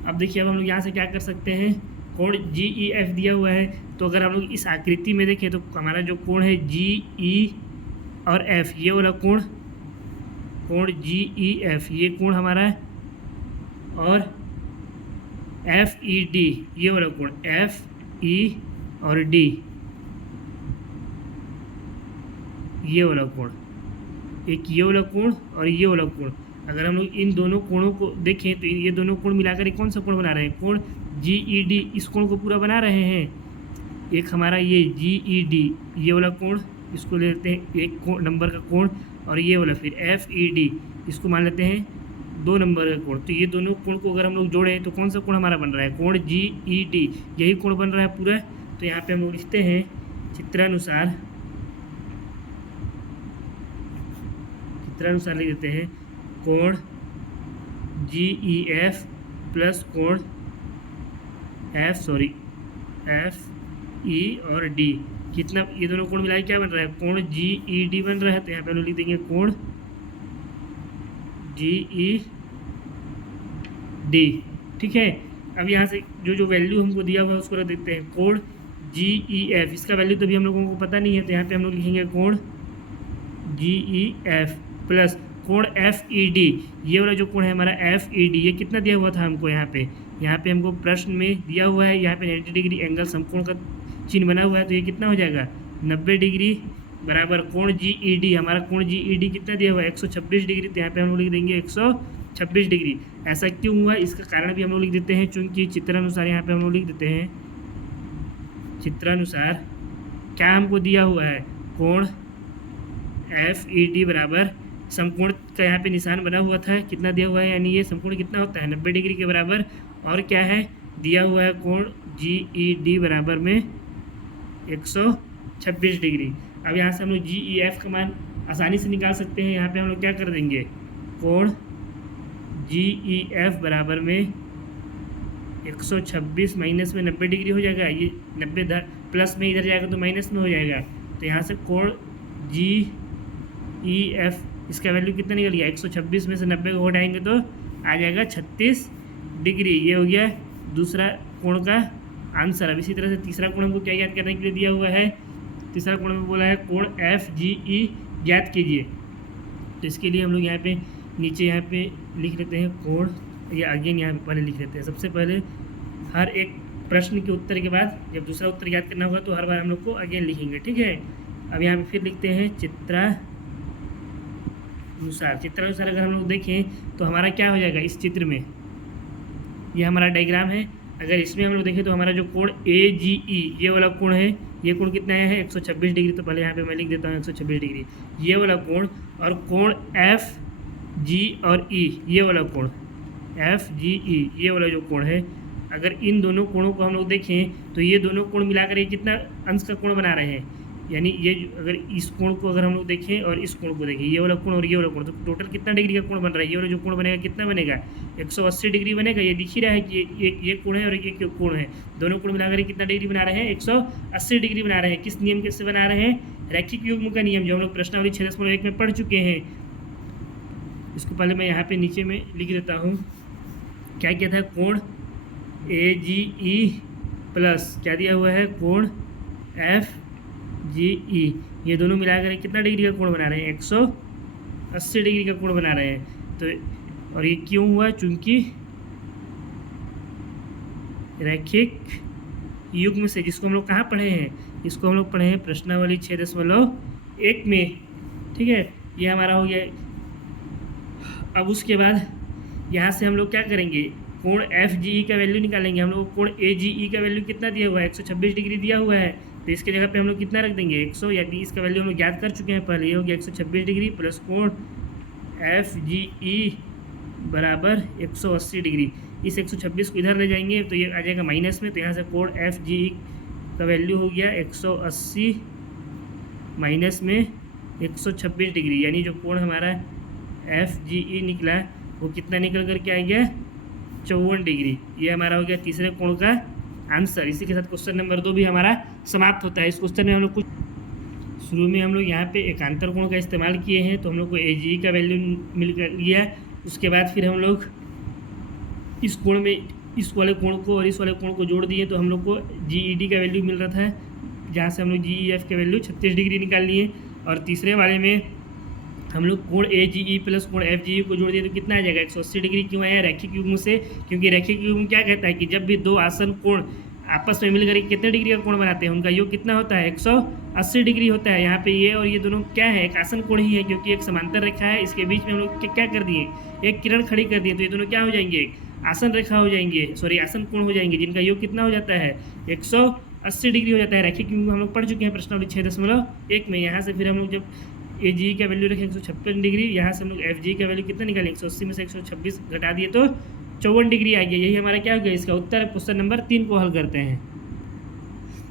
अब देखिए अब हम लोग यहाँ से क्या कर सकते हैं, कोण GEF दिया हुआ है, तो अगर हम लोग इस आकृति में देखें तो हमारा जो कोण है GE और F, ये वाला कोण GEF ये कोण हमारा है, और FED ये वाला कोण FE और D ये वाला कोण, एक ये वाला कोण और ये वाला कोण। अगर हम लोग इन दोनों कोणों को देखें तो ये दोनों कोण मिलाकर कौन सा कोण बना रहे हैं, कोण GED, इस कोण को पूरा बना रहे हैं। एक हमारा ये GED ये वाला कोण, इसको ले लेते हैं एक नंबर का कोण, और ये वाला फिर FED इसको मान लेते हैं 2 नंबर का कोण। तो ये दोनों कोण को अगर हम लोग जोड़ें तो कौन सा कोण हमारा बन रहा है, कोण GED, यही कोण बन रहा है पूरा। तो यहाँ पे हम लोग लिखते हैं चित्रानुसार लिख देते हैं कोण GEF प्लस कोण FE और D, कितना ये दोनों कोण मिलाए क्या बन रहा है, कोण GED बन रहा है। तो यहाँ पे हम लोग लिख देंगे कोण GED, ठीक है। अब यहाँ से जो वैल्यू हमको दिया हुआ है उसको रख देते हैं कोण GEF, इसका वैल्यू तो भी हम लोगों को पता नहीं है, तो यहाँ पे हम लोग लिखेंगे कोण GEF प्लस कोण FED, ये वाला जो कोण है हमारा FED, ये कितना दिया हुआ था हमको, यहाँ पे हमको प्रश्न में दिया हुआ है, यहाँ पे 90 डिग्री एंगल समकोण का चिन्ह बना हुआ है। तो ये कितना हो जाएगा 90 डिग्री बराबर कोण GED, हमारा कोण GED कितना दिया हुआ है 126 डिग्री। तो यहाँ पे हम लोग लिख देंगे 126 डिग्री। ऐसा क्यों हुआ, इसका कारण भी हम लोग लिख देते हैं, चूँकि चित्रानुसार यहाँ पे हम लोग लिख देते हैं चित्रानुसार क्या हमको दिया हुआ है, कोण FED बराबर समकोण का यहाँ पे निशान बना हुआ था, कितना दिया हुआ है, यानी ये समकोण कितना होता है 90 डिग्री के बराबर, और क्या है दिया हुआ है कोण GED बराबर में 126 डिग्री। अब यहाँ से हम लोग GEF का मान आसानी से निकाल सकते हैं। यहाँ पे हम लोग क्या कर देंगे, कोण GEF बराबर में 126 माइनस में 90 डिग्री हो जाएगा, ये 90 प्लस में इधर जाएगा तो माइनस में हो जाएगा। तो यहाँ से कोण GEF इसका वैल्यू कितना निकल गया, 126 में से 90 को हटाएंगे तो आ जाएगा 36 डिग्री। ये हो गया दूसरा कोण का आंसर। अब इसी तरह से तीसरा कोण हमको क्या ज्ञात करने के लिए दिया हुआ है, तीसरा कोण में बोला है कोण FGE ज्ञात कीजिए। तो इसके लिए हम लोग यहाँ पे नीचे यहाँ पे लिख लेते हैं कोण, या अगेन यहाँ पहले लिख लेते हैं। सबसे पहले हर एक प्रश्न के उत्तर के बाद जब दूसरा उत्तर याद करना होगा तो हर बार हम लोग को अगेन लिखेंगे, ठीक है। अब यहाँ पे फिर लिखते हैं चित्रानुसार अगर हम लोग देखें तो हमारा क्या हो जाएगा, इस चित्र में ये हमारा डायग्राम है, अगर इसमें हम लोग देखें तो हमारा जो कोण AGE ये वाला कोण है, ये कोण कितना है 126 डिग्री। तो पहले यहाँ पे मैं लिख देता हूँ 126 डिग्री ये वाला कोण, और कोण FG और E ये वाला कोण FGE ये वाला जो कोण है, अगर इन दोनों कोणों को हम लोग देखें तो ये दोनों कोण मिलाकर ये कितना अंश का कोण बना रहे हैं, यानी ये अगर इस कोण को अगर हम लोग देखें और इस कोण को देखें, ये वाला कोण और ये वाला कोण, तो टोटल कितना डिग्री का कोण बन रहा है, ये वाला जो कोण बनेगा कितना बनेगा 180 डिग्री बनेगा। ये दिख ही रहा है कि ये कोण है और ये कोण है, दोनों कोण मिलाकर कितना डिग्री बना रहे हैं 180 डिग्री बना रहे हैं। किस नियम से बना रहे हैं, रैखिक युग्म का नियम, जो हम लोग प्रश्नावली 6.1 में पढ़ चुके हैं। इसको पहले मैं यहाँ पे नीचे में लिख देता हूँ, क्या क्या था, कोण AGE प्लस क्या दिया हुआ है, कोण FGE, ये दोनों मिलाकर कितना डिग्री का कोण बना रहे हैं 180 डिग्री का कोण बना रहे हैं। तो और ये क्यों हुआ, चूंकि रैखिक युग्म से, जिसको हम लोग कहाँ पढ़े हैं, इसको हम लोग पढ़े हैं प्रश्नावली 6.1 में, ठीक है। ये हमारा हो गया। अब उसके बाद यहाँ से हम लोग क्या करेंगे, कोण FGE का वैल्यू निकालेंगे। हम लोग कोण AGE का वैल्यू कितना दिया हुआ है 126 डिग्री दिया हुआ है, तो इसके जगह पे हम लोग कितना रख देंगे 100, यानी इसका वैल्यू हम लोग याद कर चुके हैं पहले, ये हो गया 126 डिग्री प्लस कोण FGE बराबर 180 डिग्री। इस 126 को इधर ले जाएंगे तो ये आ जाएगा माइनस में, तो यहाँ से कोण FGE का वैल्यू हो गया 180 माइनस में 126 डिग्री, यानी जो कोण हमारा FGE निकला वो कितना निकल कर के आ गया 54 डिग्री। ये हमारा हो गया तीसरे कोण का आंसर। इसी के साथ क्वेश्चन नंबर 2 भी हमारा समाप्त होता है। इस क्वेश्चन में हम लोग कुछ शुरू में हम लोग यहाँ पे एकांतर कोण का इस्तेमाल किए हैं, तो हम लोग को AGE का वैल्यू मिल गया। उसके बाद फिर हम लोग इस कोण में इस वाले कोण को और इस वाले कोण को जोड़ दिए, तो हम लोग को GED का वैल्यू मिल रहा था, जहाँ से हम लोग GEF का वैल्यू 36 डिग्री निकाल लिए। और तीसरे वाले में हम लोग कोण AGE प्लस कोण FGE को जोड़ दिए तो कितना आ जाएगा 180 डिग्री। क्यों आया, रैखिक युग्म से, क्योंकि रैखिक युग्म क्या कहता है कि जब भी दो आसन कोण आपस में मिलकर कितने डिग्री का कोण बनाते हैं, उनका योग कितना होता है 180 डिग्री होता है। यहाँ पे ये और ये दोनों क्या है, एक आसन कोण ही है, क्योंकि एक समांतर रेखा है, इसके बीच में हम लोग क्या कर दिए, एक किरण खड़ी कर दिए, तो ये दोनों क्या हो जाएंगे, आसन रेखा हो जाएंगे, सॉरी आसन कोण हो जाएंगे, जिनका योग कितना हो जाता है 180 डिग्री हो जाता है। रैखिक युग्म हम लोग पढ़ चुके हैं प्रश्नावली 6.1 में। यहाँ से फिर हम लोग जब ए जी का वैल्यू रखें 156 डिग्री, यहाँ से हम लोग एफ जी का वैल्यू कितना निकालें 180 में से 126 घटा दिए तो 54 डिग्री आ गया। यही हमारा क्या हो गया इसका उत्तर। क्वेश्चन नंबर 3 को हल करते हैं।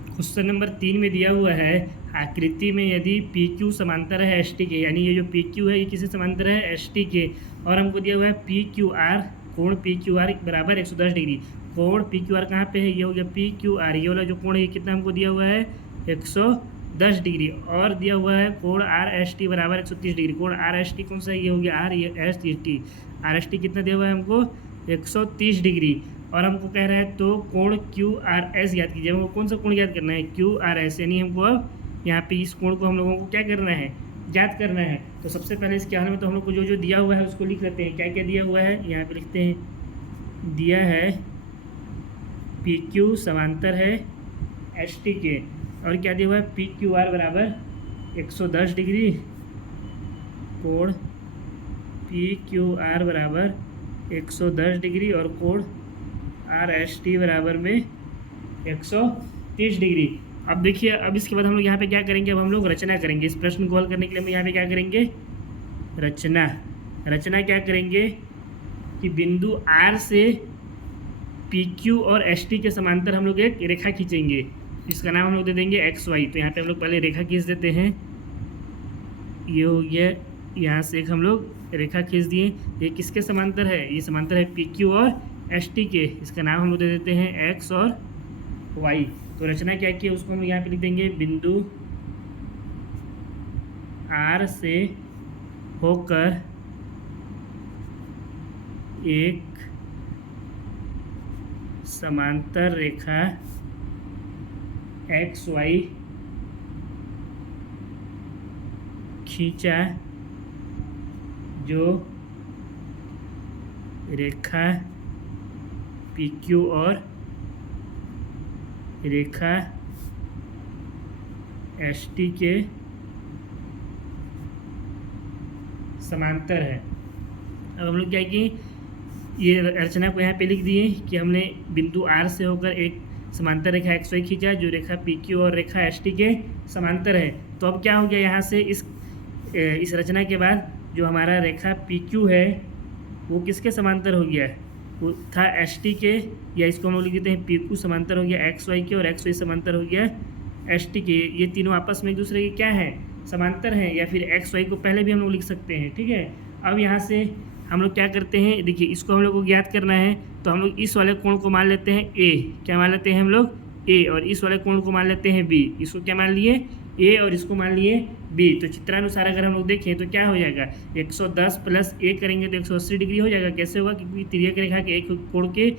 क्वेश्चन नंबर 3 में दिया हुआ है आकृति में यदि पी क्यू समांतर है एस टी के, यानी ये जो पी क्यू है ये किसी समांतर है एस टी के, और हमको दिया हुआ है पी क्यू आर, कोण पी क्यू आर बराबर 110 डिग्री। कोण पी क्यू आर कहाँ पे है, ये हो गया पी क्यू आर, ये वाला जो कोण है ये कितना हमको दिया हुआ है 110 डिग्री, और दिया हुआ है कोण आर एस टी बराबर 130 डिग्री। कोण आर एस टी कौन सा है, ये हो गया आर, ये S T, R S T कितना दिया हुआ है हमको 130 डिग्री, और हमको कह रहा है तो कोण क्यू आर एस याद कीजिए। हमको कौन सा कोण याद करना है, क्यू आर एस, यानी हमको अब यहाँ पे इस कोण को हम लोगों को क्या करना है, याद करना है। तो सबसे पहले इसके हाल में तो हम लोग को जो दिया हुआ है उसको लिख लेते हैं। क्या क्या दिया हुआ है यहाँ पे लिखते हैं, दिया है पी क्यू समांतर है एस टी के, और क्या दिया हुआ है पी क्यू आर बराबर 110 डिग्री, कोण पी क्यू आर बराबर 110 डिग्री, और कोण आर एस टी बराबर में 130 डिग्री। अब देखिए, अब इसके बाद हम लोग यहाँ पे क्या करेंगे, अब हम लोग रचना करेंगे। इस प्रश्न को हल करने के लिए हम यहाँ पे क्या करेंगे, रचना क्या करेंगे कि बिंदु आर से पी क्यू और एस टी के समांतर हम लोग एक रेखा खींचेंगे, इसका नाम हम लोग दे देंगे एक्स वाई। तो यहाँ पे हम लोग पहले रेखा खींच देते हैं, ये हो गया, यहाँ से एक हम लोग रेखा खींच दिए। ये किसके समांतर है, ये समांतर है पी क्यू और एस टी के, इसका नाम हम लोग दे देते हैं एक्स और वाई। तो रचना क्या की है उसको हम यहाँ पे लिख देंगे, बिंदु आर से होकर एक समांतर रेखा एक्स वाई खींचा, जो रेखा पी क्यू और रेखा एस टी के समांतर है। अब हम लोग क्या किए, ये रचना को यहाँ पे लिख दिए कि हमने बिंदु आर से होकर एक समांतर रेखा एक्स वाई खींचा जो रेखा पी क्यू और रेखा एस टी के समांतर है। तो अब क्या हो गया, यहाँ से इस रचना के बाद जो हमारा रेखा पी क्यू है वो किसके समांतर हो गया, वो था एस टी के, या इसको हम लोग लिख देते हैं पी क्यू समांतर हो गया एक्स वाई के, और एक्स वाई समांतर हो गया एस टी के। ये तीनों आपस में एक दूसरे के क्या है, समांतर हैं, या फिर एक्स वाई को पहले भी हम लोग लिख सकते हैं। ठीक है, अब यहाँ से हम लोग क्या करते हैं, देखिए इसको हम लोग को ज्ञात करना है, तो हम लोग इस वाले कोण को मान लेते हैं ए, क्या मान लेते हैं हम लोग ए, और इस वाले कोण को मान लेते हैं बी। इसको क्या मान लिए ए, और इसको मान लिए बी। तो चित्रानुसार अगर हम लोग देखें तो क्या हो जाएगा, 110 प्लस ए करेंगे तो 180 डिग्री हो जाएगा। कैसे होगा, क्योंकि तिर्यक रेखा के एक कोण के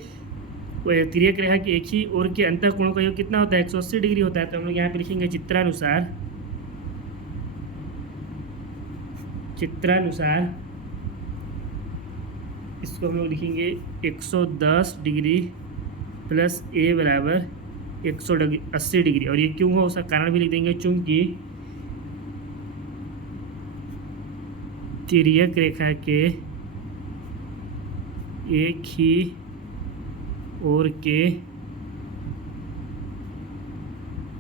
तिर्यक रेखा के एक ही ओर के अंतर कोण का योग कितना होता है, 180 डिग्री होता है। तो हम लोग यहाँ पे लिखेंगे चित्रानुसार इसको हम लोग लिखेंगे 110 डिग्री प्लस ए बराबर 180 डिग्री, और ये क्यों हुआ उसका कारण भी लिख देंगे, चूंकि तिर्यक रेखा के एक ही ओर के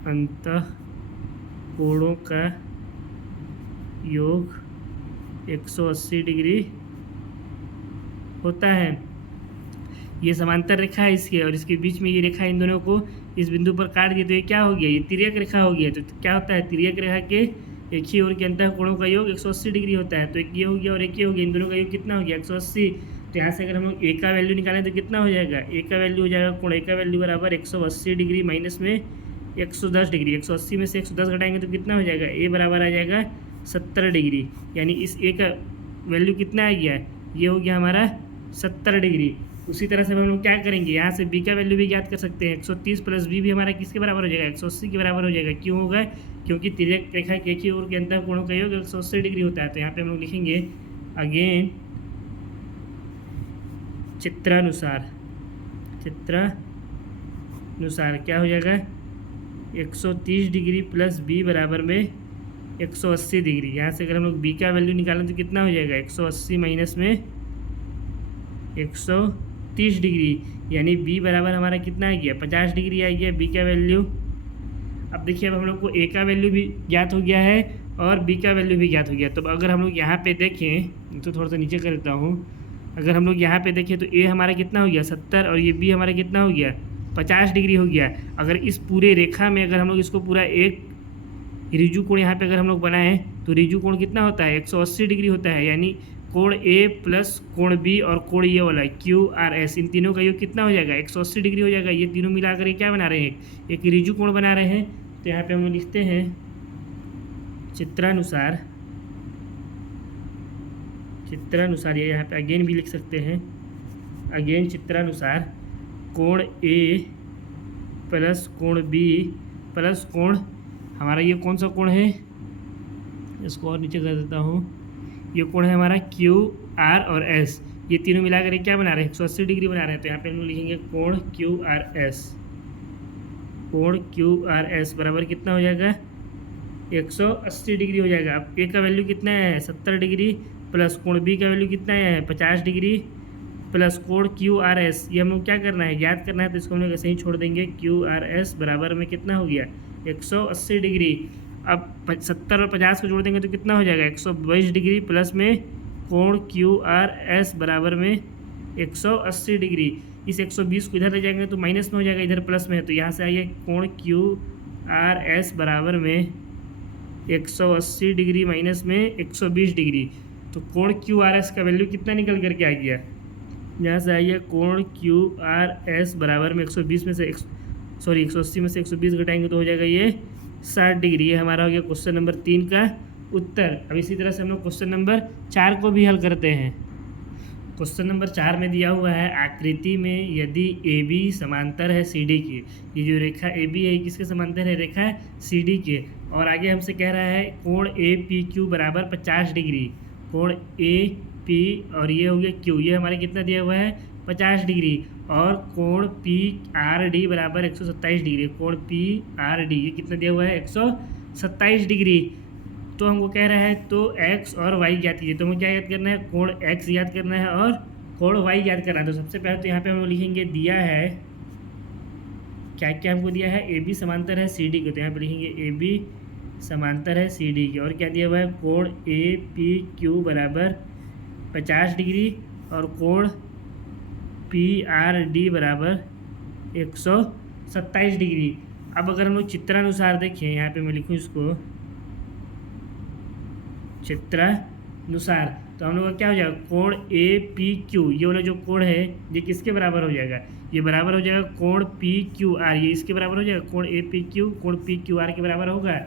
अंतः कोणों का योग 180 डिग्री होता है। ये समांतर रेखा है इसके, और इसके बीच में ये रेखा इन दोनों को इस बिंदु पर काट दिए, तो ये क्या हो गया, ये तिर्यक रेखा हो गया। तो क्या होता है, तिर्यक रेखा के एक ही ओर के अंतः कोणों का योग 180 डिग्री होता है। तो एक ये हो गया और एक ये हो गया, इन दोनों का योग कितना हो गया 180। तो यहाँ से अगर हम लोग ए का वैल्यू निकालें तो कितना हो जाएगा, ए का वैल्यू हो जाएगा, कोण ए का वैल्यू बराबर 180 डिग्री माइनस में 110 डिग्री। 180 में से 110 घटाएंगे तो कितना हो जाएगा, ए बराबर आ जाएगा 70 डिग्री। यानी इस ए का वैल्यू कितना आ गया, ये हो गया हमारा 70 डिग्री। उसी तरह से हम लोग क्या करेंगे, यहाँ से बी का वैल्यू भी ज्ञात कर सकते हैं। 130 प्लस बी भी हमारा किसके बराबर हो जाएगा, 180 के बराबर हो जाएगा। क्यों होगा, क्योंकि तिर्यक रेखा के एक ही ओर के अंतः कोणों का योग 180 डिग्री होता है। तो यहाँ पे हम लोग लिखेंगे अगेन चित्रानुसार क्या हो जाएगा, 130 डिग्री प्लस बी बराबर में 180 डिग्री। यहाँ से अगर हम लोग बी का वैल्यू निकालें तो कितना हो जाएगा, 180 माइनस में 130 डिग्री, यानी बी बराबर हमारा कितना आ गया, 50 डिग्री आ गया बी का वैल्यू। अब देखिए, अब हम लोग को ए का वैल्यू भी ज्ञात हो गया है और बी का वैल्यू भी ज्ञात हो गया। तो अगर हम लोग यहाँ पे देखें तो थोड़ा सा नीचे कर देता हूँ। अगर हम लोग यहाँ पे देखें तो ए हमारा कितना हो गया 70 और ये बी हमारा कितना हो गया 50 डिग्री हो गया। अगर इस पूरे रेखा में अगर हम लोग इसको पूरा एक रिजु कोण यहाँ पे अगर हम लोग बनाएं तो रिजु कोण कितना होता है 180 डिग्री होता है। यानी कोण ए प्लस कोण बी और कोण ये वाला क्यू आर एस, इन तीनों का योग कितना हो जाएगा 180 डिग्री हो जाएगा। ये तीनों मिलाकर क्या बना रहे हैं एक रिजु कोण बना रहे हैं। तो यहाँ पे हम लोग लिखते हैं चित्रानुसार ये यहाँ पे अगेन भी लिख सकते हैं, अगेन चित्रानुसार कोण ए प्लस कोण बी प्लस कोण हमारा ये कौन सा कोण है, इसको और नीचे कर देता हूँ, ये कोण है हमारा क्यू आर और एस, ये तीनों मिलाकर क्या बना रहे हैं 180 डिग्री बना रहे हैं। तो यहाँ पे हम लोग लिखेंगे कोण क्यू आर एस, कोण क्यू आर एस बराबर कितना हो जाएगा 180 डिग्री हो जाएगा। अब ए का वैल्यू कितना है 70 डिग्री प्लस कोण बी का वैल्यू कितना है 50 डिग्री प्लस कोण क्यू आर एस, ये हम लोग क्या करना है याद करना है। तो इसको हम लोग ऐसे ही छोड़ देंगे। क्यू आर एस बराबर में कितना हो गया 180 डिग्री। अब 70 और 50 को जोड़ देंगे तो कितना हो जाएगा 122 डिग्री प्लस में कोण क्यू आर एस बराबर में 180 डिग्री। इस 120 को इधर ले जाएंगे तो माइनस में हो जाएगा, इधर प्लस में है। तो यहाँ से आइए कोण क्यू आर एस बराबर में 180 डिग्री माइनस में 120 डिग्री। तो कोण क्यू आर एस का वैल्यू कितना निकल करके आ गया, यहाँ से आइए कोण क्यू आर एस बराबर में 120 में से 180 में से 120 घटाएंगे तो हो जाएगा ये 60 डिग्री। ये हमारा हो गया क्वेश्चन नंबर 3 का उत्तर। अब इसी तरह से हम लोग क्वेश्चन नंबर 4 को भी हल करते हैं। क्वेश्चन नंबर 4 में दिया हुआ है आकृति में यदि ए बी समांतर है सी डी की, ये जो रेखा ए बी है ये किसके समांतर है रेखा सी डी के। और आगे हमसे कह रहा है कोण ए पी क्यू बराबर 50 डिग्री, कोण ए पी और ये हो गया क्यू, ये हमारे कितना दिया हुआ है 50 डिग्री। और कोण पी आर डी बराबर 127 डिग्री, कोण पी आर डी ये कितना दिया हुआ है 127 डिग्री। तो हमको कह रहा है तो x और y ज्ञात कीजिए। तो हमें क्या याद करना है कोण x याद करना है और कोण y याद करना है। तो सबसे पहले तो यहाँ पे हम लिखेंगे दिया है क्या क्या हमको दिया है ए बी समांतर है सी डी को। तो यहाँ पे लिखेंगे ए बी समांतर है सी डी की। और क्या दिया हुआ है कोण ए पी क्यू बराबर 50 डिग्री और कोण पी आर डी बराबर 127 डिग्री। अब अगर हम लोग चित्रानुसार देखें, यहाँ पे मैं लिखूँ इसको चित्रानुसार, तो हम लोग का क्या हो जाएगा कोण ए पी क्यू, ये वाला जो कोण है ये किसके बराबर हो जाएगा, ये बराबर हो जाएगा कोण पी क्यू आर, ये इसके बराबर हो जाएगा कोण ए पी क्यू, कोण पी क्यू आर के बराबर होगा।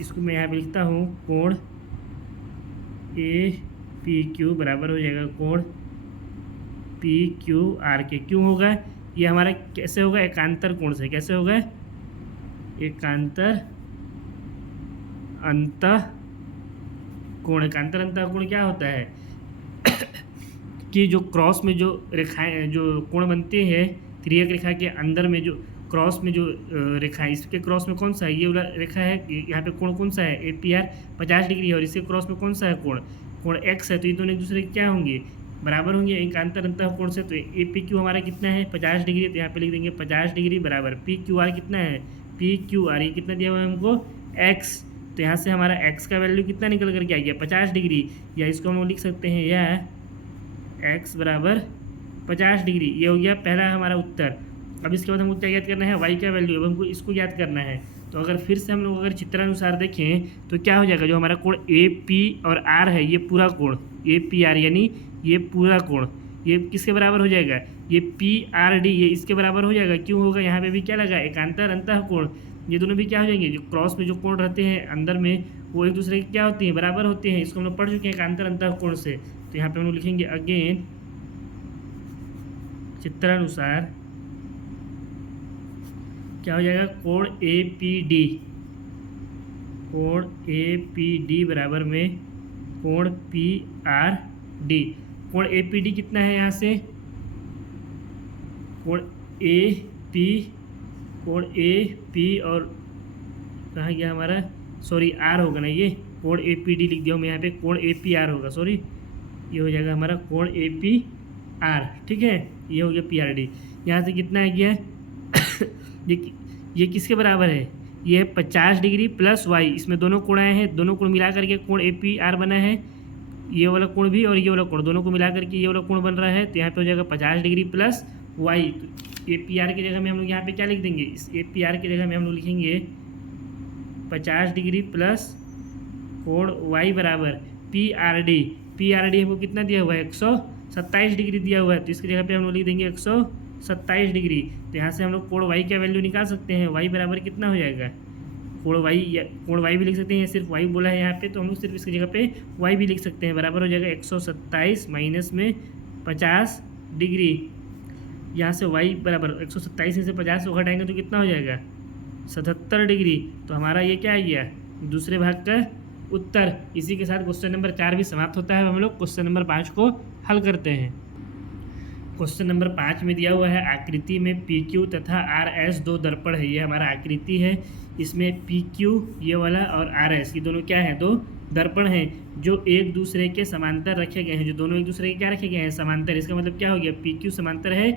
इसको मैं यहाँ पे लिखता हूँ कोण ए पी क्यू बराबर हो जाएगा कोण पी क्यू आर के। क्यों होगा ये हमारा कैसे होगा एकांतर कोण से, कैसे होगा एकांतर अंतः कोण। एकांतर अंतः कोण क्या होता है कि जो क्रॉस में जो रेखाएं जो कोण बनते हैं तिर्यक रेखा के अंदर में जो क्रॉस में जो रेखा है, इसके क्रॉस में कौन सा है ये वाला रेखा है, यहाँ पे कोण कौन सा है ए पी आर 50 डिग्री है और इसके क्रॉस में कौन सा है कोण एक्स है। तो ये दोनों एक दूसरे के क्या होंगे बराबर होंगे एकांतर अंतः कोण से। तो ए पी क्यू हमारा कितना है 50 डिग्री, तो यहाँ पे लिख देंगे 50 डिग्री बराबर पी क्यू आर कितना है पी क्यू आर ये कितना दिया हुआ है हमको एक्स। तो यहाँ से हमारा एक्स का वैल्यू कितना निकल करके आ गया 50 डिग्री, या इसको हम लोग लिख सकते हैं या एक्स बराबर 50 डिग्री। ये हो गया पहला हमारा उत्तर। अब इसके बाद हमको क्या याद करना है वाई का वैल्यू, अब हमको इसको याद करना है। तो अगर फिर से हम लोग अगर चित्रानुसार देखें तो क्या हो जाएगा जो हमारा कोण ए पी और आर है ये पूरा कोण ए पी आर यानी ये पूरा कोण ये किसके बराबर हो जाएगा ये पी आर डी ये इसके बराबर हो जाएगा। क्यों होगा यहाँ पे भी क्या लगा एकांतर अंतः कोण, ये दोनों भी क्या हो जाएंगे जो क्रॉस में जो कोण रहते हैं अंदर में वो एक दूसरे के क्या होते हैं बराबर होते हैं। इसको हम लोग पढ़ चुके हैं एकांतर अंतः कोण से। तो यहाँ पे हम लोग लिखेंगे अगेन चित्रानुसार क्या हो जाएगा कोण ए पी डी, कोण ए पी डी बराबर में कोण पी आर डी। कोण ए पी डी कितना है यहाँ से कोण ए पी और कहाँ गया हमारा सॉरी आर होगा ना, ये कोण ए पी डी लिख दिया मैं यहाँ पे कोण ए पी आर होगा सॉरी, ये हो जाएगा हमारा कोण ए पी आर। ठीक है ये हो गया पी आर डी। यहाँ से कितना आ गया ये किसके बराबर है ये 50 डिग्री प्लस वाई, इसमें दोनों कोण आए हैं, दोनों कोण मिला करके कोण APR बना है, ये वाला कोण भी और ये वाला कोण दोनों को मिला करके ये वाला कोण बन रहा है। तो यहाँ पे हो जाएगा 50 डिग्री प्लस वाई। तो APR की जगह में हम लोग यहाँ पे क्या लिख देंगे, इस APR की जगह में हम लोग लिखेंगे 50 डिग्री प्लस कोण वाई बराबर PRD। PRD हमको कितना दिया हुआ है, 127 डिग्री दिया हुआ है, तो इसकी जगह पे हम लोग लिख देंगे 127 डिग्री। तो यहाँ से हम लोग कोण वाई का वैल्यू निकाल सकते हैं, वाई बराबर कितना हो जाएगा, कोण वाई भी लिख सकते हैं, सिर्फ वाई बोला है यहाँ पे, तो हम लोग सिर्फ इसकी जगह पे वाई भी लिख सकते हैं, बराबर हो जाएगा 127 माइनस में 50 डिग्री। यहाँ से वाई बराबर 127 से 50 को घटाएंगे तो कितना हो जाएगा, 77 डिग्री। तो हमारा ये क्या आ गया, दूसरे भाग का उत्तर। इसी के साथ क्वेश्चन नंबर 4 भी समाप्त होता है। हम लोग क्वेश्चन नंबर 5 को हल करते हैं। क्वेश्चन नंबर 5 में दिया हुआ है आकृति में PQ तथा RS दो दर्पण है। ये हमारा आकृति है, इसमें PQ ये वाला और RS ये दोनों क्या है, दो दर्पण हैं जो एक दूसरे के समांतर रखे गए हैं, जो दोनों एक दूसरे के क्या रखे गए हैं, समांतर। इसका मतलब क्या हो गया, PQ समांतर है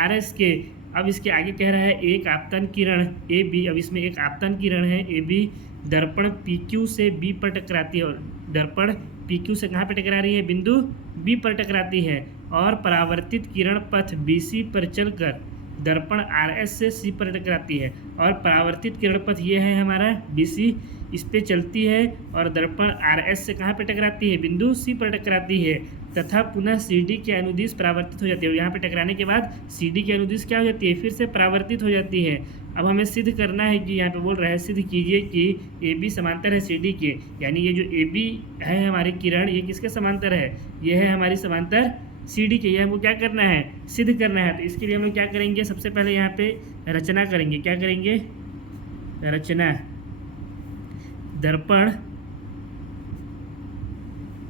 RS के। अब इसके आगे कह रहा है एक आपतन किरण AB, अब इसमें एक आपतन किरण है AB दर्पण PQ से B पर टकराती है, और दर्पण PQ से कहाँ पर टकरा रही है, बिंदु B पर टकराती है, और परावर्तित किरण पथ BC पर चलकर दर्पण RS से C पर टकराती है, और परावर्तित किरण पथ ये है हमारा BC, इस पे चलती है और दर्पण RS से कहाँ पे टकराती है, बिंदु C पर टकराती है, तथा पुनः CD के अनुदिश परावर्तित हो जाती है। और यहाँ पे टकराने के बाद CD के अनुदिश क्या हो जाती है, फिर से परावर्तित हो जाती है। अब हमें सिद्ध करना है कि यहाँ पे बोल रहा है सिद्ध कीजिए कि AB समांतर है CD के, यानी ये जो AB है हमारी किरण, ये किसके समांतर है, ये है हमारी समांतर CD के। ये हमको क्या करना है, सिद्ध करना है। तो इसके लिए हम लोग क्या करेंगे, सबसे पहले यहाँ पे रचना करेंगे। क्या करेंगे, रचना। दर्पण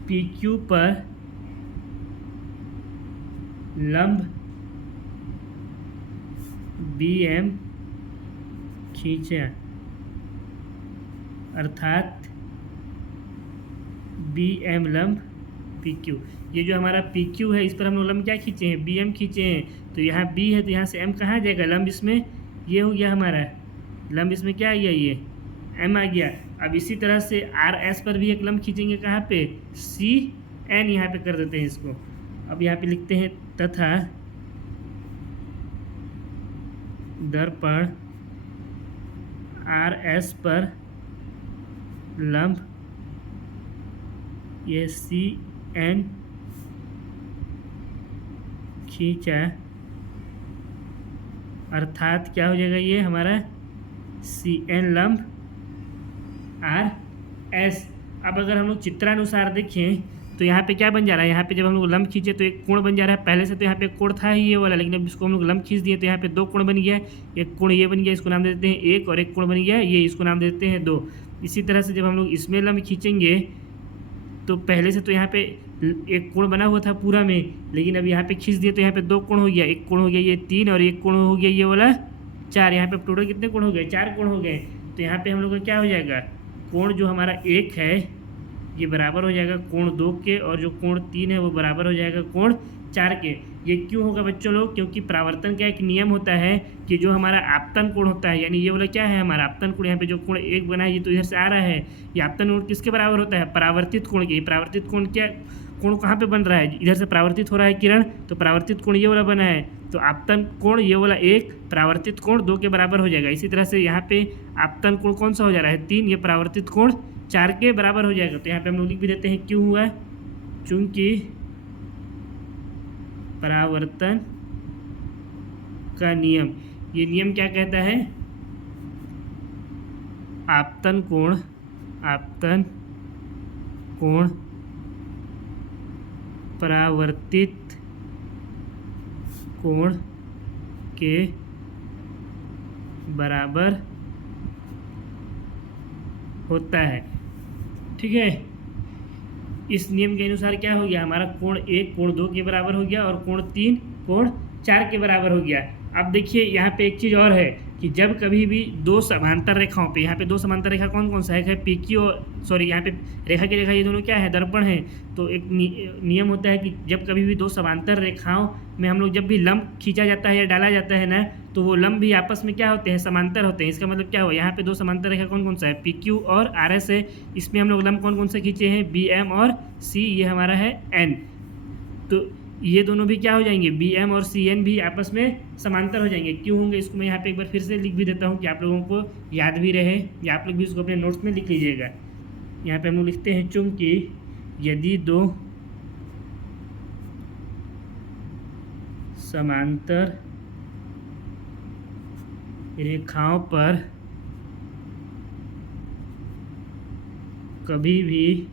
PQ पर लंब BM खींचा, अर्थात BM लंब PQ। ये जो हमारा PQ है इस पर हम लोग लंब क्या खींचे हैं, BM खींचे हैं। तो यहाँ B है तो यहाँ से M कहाँ जाएगा, लंब इसमें ये हो गया हमारा, लंब इसमें क्या आ गया, ये M आ गया। अब इसी तरह से RS पर भी एक लंब खींचेंगे, कहाँ पे, CN, यहाँ पे कर देते हैं इसको। अब यहाँ पे लिखते हैं तथा दर्पण RS पर लंब ये CN खींचा, अर्थात क्या हो जाएगा, ये हमारा CN लंब RS। अब अगर हम लोग चित्रानुसार देखें तो यहाँ पे क्या बन जा रहा है, यहाँ पे जब हम लोग लंब खींचे तो एक कोण बन जा रहा है। पहले से तो यहाँ पे कोण था ही ये वाला, लेकिन अब इसको हम लोग लंब खींच दिए तो यहाँ पे दो कोण बन गया। एक कोण ये बन गया, इसको नाम दे देते हैं 1, और एक कोण बन गया ये, इसको नाम दे देते हैं 2। इसी तरह से जब हम लोग इसमें लंब खींचेंगे तो पहले से तो यहाँ पे एक कोण बना हुआ था पूरा में, लेकिन अब यहाँ पे खींच दिए तो यहाँ पे दो कोण हो गया, एक कोण हो गया ये 3 और एक कोण हो गया ये वाला 4। यहाँ पे टोटल कितने कोण हो गए, 4 कोण हो गए। तो यहाँ पे हम लोग का क्या हो जाएगा, कोण जो हमारा 1 है ये बराबर हो जाएगा कोण 2 के, और जो कोण 3 है वो बराबर हो जाएगा कोण 4 के। ये क्यों होगा बच्चों लोग, क्योंकि परावर्तन का एक नियम होता है कि जो हमारा आपतन कोण होता है, यानी ये वाला क्या है हमारा आपतन कोण, यहाँ पे जो कोण 1 बना है ये तो इधर से आ रहा है, ये आपतन कोण किसके बराबर होता है, परावर्तित कोण के। परावर्तित कोण क्या, कोण कहाँ पे बन रहा है, इधर से परावर्तित हो रहा है किरण, तो परावर्तित कोण ये वाला बना है, तो आपतन कोण ये वाला 1 परावर्तित कोण 2 के बराबर हो जाएगा। इसी तरह से यहाँ पे आपतन कोण कौन सा हो जा रहा है 3, ये परावर्तित कोण 4 के बराबर हो जाएगा। तो यहाँ पे हम लोग लिख भी देते हैं क्यों हुआ, चूंकि परावर्तन का नियम, ये नियम क्या कहता है, आपतन कोण परावर्तित कोण के बराबर होता है। ठीक है, इस नियम के अनुसार क्या हो गया, हमारा कोण 1 कोण 2 के बराबर हो गया, और कोण 3 कोण 4 के बराबर हो गया। अब देखिए यहाँ पे एक चीज़ और है, कि जब कभी भी दो समांतर रेखाओं पे, यहाँ पे दो समांतर रेखा कौन कौन सा है, पी क्यू, सॉरी यहाँ पे रेखा की रेखा ये दोनों क्या है, दर्पण है। तो एक नियम होता है कि जब कभी भी दो समांतर रेखाओं में हम लोग जब भी लंब खींचा जाता है या डाला जाता है ना, तो वो लंब भी आपस में क्या होते हैं, समांतर होते हैं। इसका मतलब क्या हुआ, यहाँ पे दो समांतर रेखा कौन कौन सा है, पी क्यू और आर एस है। इसमें हम लोग लंब कौन कौन से खींचे हैं, बी एम और सी, ये हमारा है एन। तो ये दोनों भी क्या हो जाएंगे, बी एम और सी एन भी आपस में समांतर हो जाएंगे। क्यों होंगे, इसको मैं यहाँ पे एक बार फिर से लिख भी देता हूँ कि आप लोगों को याद भी रहे, या आप लोग भी इसको अपने नोट्स में लिख लीजिएगा। यहाँ पे हम लोग लिखते हैं, चूंकि यदि दो समांतर रेखाओं पर कभी भी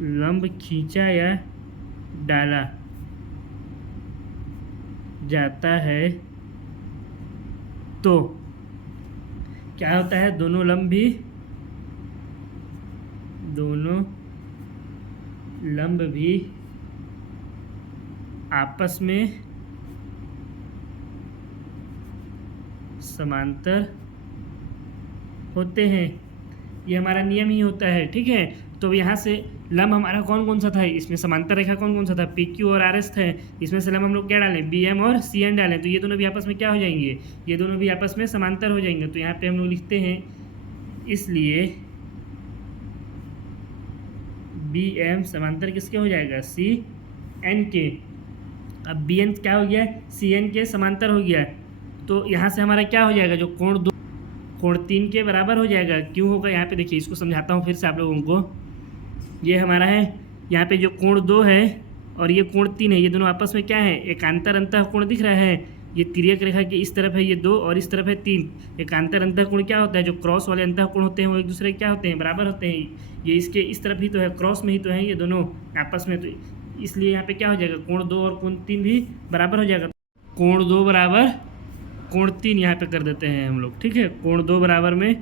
लंब खींचा या डाला जाता है तो क्या होता है, दोनों लंब भी आपस में समांतर होते हैं। ये हमारा नियम ही होता है, ठीक है। तो यहाँ से लंब हमारा कौन कौन सा था, इसमें समांतर रेखा कौन कौन सा था, पी क्यू और आर एस थे। इसमें से लंब हम लोग क्या डालें, बी एम और सी एन डालें। तो ये दोनों भी आपस में क्या हो जाएंगे, ये दोनों भी आपस में समांतर हो जाएंगे। तो यहाँ पे हम लोग लिखते हैं, इसलिए बी एम समांतर किसके हो जाएगा, सी एन के। अब बी एन क्या हो गया, सी एन के समांतर हो गया। तो यहाँ से हमारा क्या हो जाएगा, जो कोण 3 के बराबर हो जाएगा। क्यों होगा, यहाँ पे देखिए, इसको समझाता हूँ फिर से आप लोगों को। ये हमारा है, यहाँ पे जो कोण 2 है और ये कोण 3 है, ये दोनों आपस में क्या है, एकांतर अंतः कोण दिख रहा है। ये तिर्यक रेखा के इस तरफ है ये 2 और इस तरफ है 3। एकांतर अंतः कोण क्या होता है, जो क्रॉस वाले अंतः कोण होते हैं वो एक दूसरे क्या होते हैं, बराबर होते हैं। ये इसके इस तरफ ही तो है, क्रॉस में ही तो है ये दोनों आपस में। तो इसलिए यहाँ पे क्या हो जाएगा, कोण 2 और कोण 3 भी बराबर हो जाएगा। कोण 2 बराबर कोण 3 यहाँ पे कर देते हैं हम लोग, ठीक है। कोण 2 बराबर में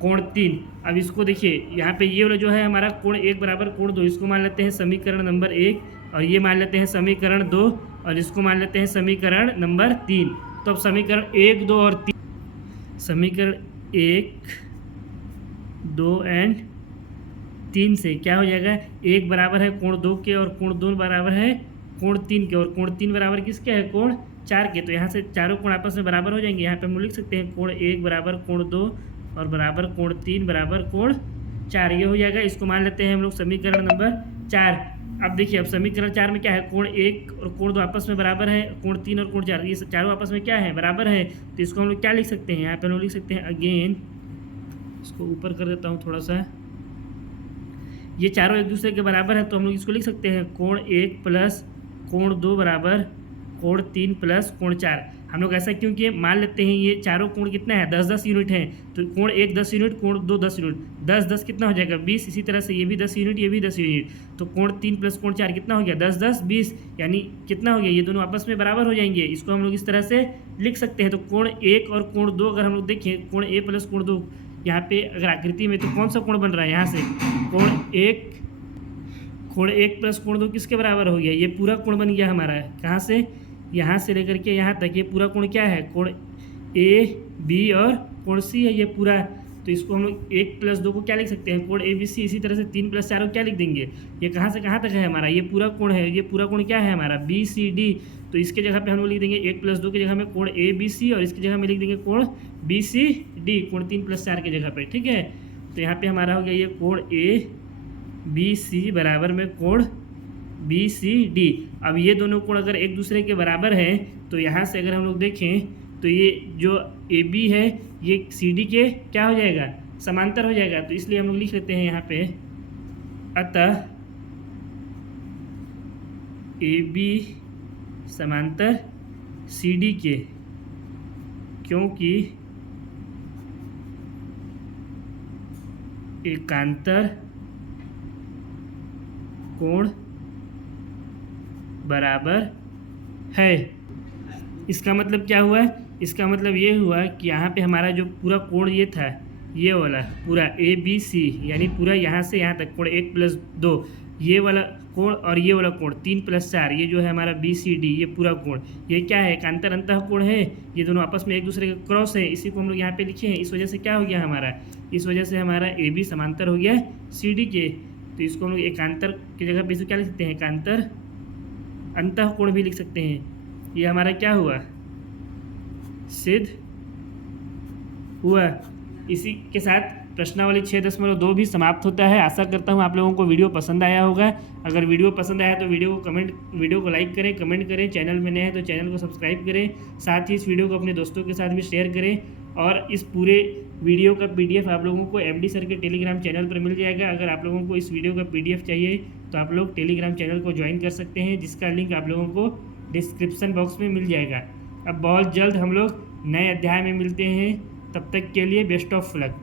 कोण 3। अब इसको देखिए, यहाँ पे ये वाला जो है हमारा कोण 1 बराबर कोण 2, इसको मान लेते हैं समीकरण नंबर 1, और ये मान लेते हैं समीकरण 2, और इसको मान लेते हैं समीकरण नंबर 3। तो अब समीकरण 1, 2 और 3, समीकरण 1, 2 एंड 3 से क्या हो जाएगा, 1 बराबर है कोण 2 के और कोण 2 बराबर है कोण 3 के, और कोण 3 बराबर किसके है, कोण 4 के। तो यहाँ से चारों कोण आपस में बराबर हो जाएंगे। यहाँ पे हम लिख सकते हैं कोण 1 बराबर कोण 2 और बराबर कोण 3 बराबर कोण 4, ये हो जाएगा। इसको मान लेते हैं हम लोग समीकरण नंबर 4। अब देखिए, अब समीकरण 4 में क्या है, कोण 1 और कोण 2 आपस में बराबर है, कोण 3 और कोण 4 ये चारों आपस में क्या है, बराबर है। तो इसको हम लोग क्या लिख सकते हैं, यहाँ पे हम लोग लिख सकते हैं, अगेन इसको ऊपर कर देता हूँ थोड़ा सा, ये चारों एक दूसरे के बराबर है। तो हम लोग इसको लिख सकते हैं, कोण 1 प्लस कोण 2 बराबर कोण 3 प्लस कोण 4। हम लोग ऐसा क्यों किए, मान लेते हैं ये चारों कोण कितना है, 10-10 यूनिट है। तो कोण 1 10 यूनिट, कोण 2 10 यूनिट, 10-10 कितना हो जाएगा, 20। इसी तरह से ये भी 10 यूनिट, ये भी 10 यूनिट। तो कोण 3 प्लस कोण 4 कितना हो गया, 10-10 20, यानी कितना हो गया, ये दोनों आपस में बराबर हो जाएंगे। इसको हम लोग इस तरह से लिख सकते हैं। तो कोण 1 और कोण 2 अगर हम लोग देखें, कोण 1 प्लस कोण 2, यहाँ पे अगर आकृति में, तो कौन सा कोण बन रहा है, यहाँ से कोण 1 प्लस कोण 2 किसके बराबर हो गया, ये पूरा कोण बन गया हमारा। कहाँ से, यहाँ से लेकर के यहाँ तक, ये पूरा कोण क्या है, कोण ए बी और कोण सी है ये पूरा। तो इसको हम लोग 1 प्लस 2 को क्या लिख सकते हैं, कोण ए बी सी। इसी तरह से 3 प्लस 4 को क्या लिख देंगे, ये कहाँ से कहाँ तक है हमारा, ये पूरा कोण है। ये पूरा कोण क्या है हमारा, बी सी डी। तो इसके जगह पे हम लोग लिख देंगे 1 प्लस 2 की जगह में कोण ए बी सी, और इसकी जगह में लिख देंगे कोण बी सी डी, कोण 3 प्लस 4 की जगह पे, ठीक है। तो यहाँ पे हमारा हो गया ये कोण ए बी सी बराबर में कोण बी सी डी। अब ये दोनों कोण अगर एक दूसरे के बराबर हैं, तो यहाँ से अगर हम लोग देखें तो ये जो ए बी है ये सी डी के क्या हो जाएगा, समांतर हो जाएगा। तो इसलिए हम लोग लिख लेते हैं यहाँ पे, अतः ए बी समांतर सी डी के, क्योंकि एकांतर कोण बराबर है। इसका मतलब क्या हुआ, इसका मतलब ये हुआ कि यहाँ पे हमारा जो पूरा कोण ये था, ये वाला पूरा ए बी सी, यानी पूरा यहाँ से यहाँ तक कोण 1 प्लस 2, ये वाला कोण और ये वाला कोण 3 + 4, ये जो है हमारा BCD, ये पूरा कोण, ये क्या है, एकांतर अंतःकोण है। ये दोनों आपस में एक दूसरे का क्रॉस है, इसी को हम लोग यहाँ पे लिखे हैं। इस वजह से क्या हो गया हमारा, इस वजह से हमारा AB समांतर हो गया CD के। तो इसको हम लोग एकांतर की जगह पे इसको क्या लिख सकते हैं, एकांतर अंतःकोण भी लिख सकते हैं। ये हमारा क्या हुआ, सिद्ध हुआ। इसी के साथ प्रश्नावली 6.2 भी समाप्त होता है। आशा करता हूँ आप लोगों को वीडियो पसंद आया होगा। अगर वीडियो पसंद आया तो वीडियो को लाइक करें, कमेंट करें, चैनल में नए हैं तो चैनल को सब्सक्राइब करें, साथ ही इस वीडियो को अपने दोस्तों के साथ भी शेयर करें। और इस पूरे वीडियो का PDF आप लोगों को MD सर के टेलीग्राम चैनल पर मिल जाएगा। अगर आप लोगों को इस वीडियो का PDF चाहिए तो आप लोग टेलीग्राम चैनल को ज्वाइन कर सकते हैं, जिसका लिंक आप लोगों को डिस्क्रिप्शन बॉक्स में मिल जाएगा। अब बहुत जल्द हम लोग नए अध्याय में मिलते हैं, तब तक के लिए बेस्ट ऑफ लक।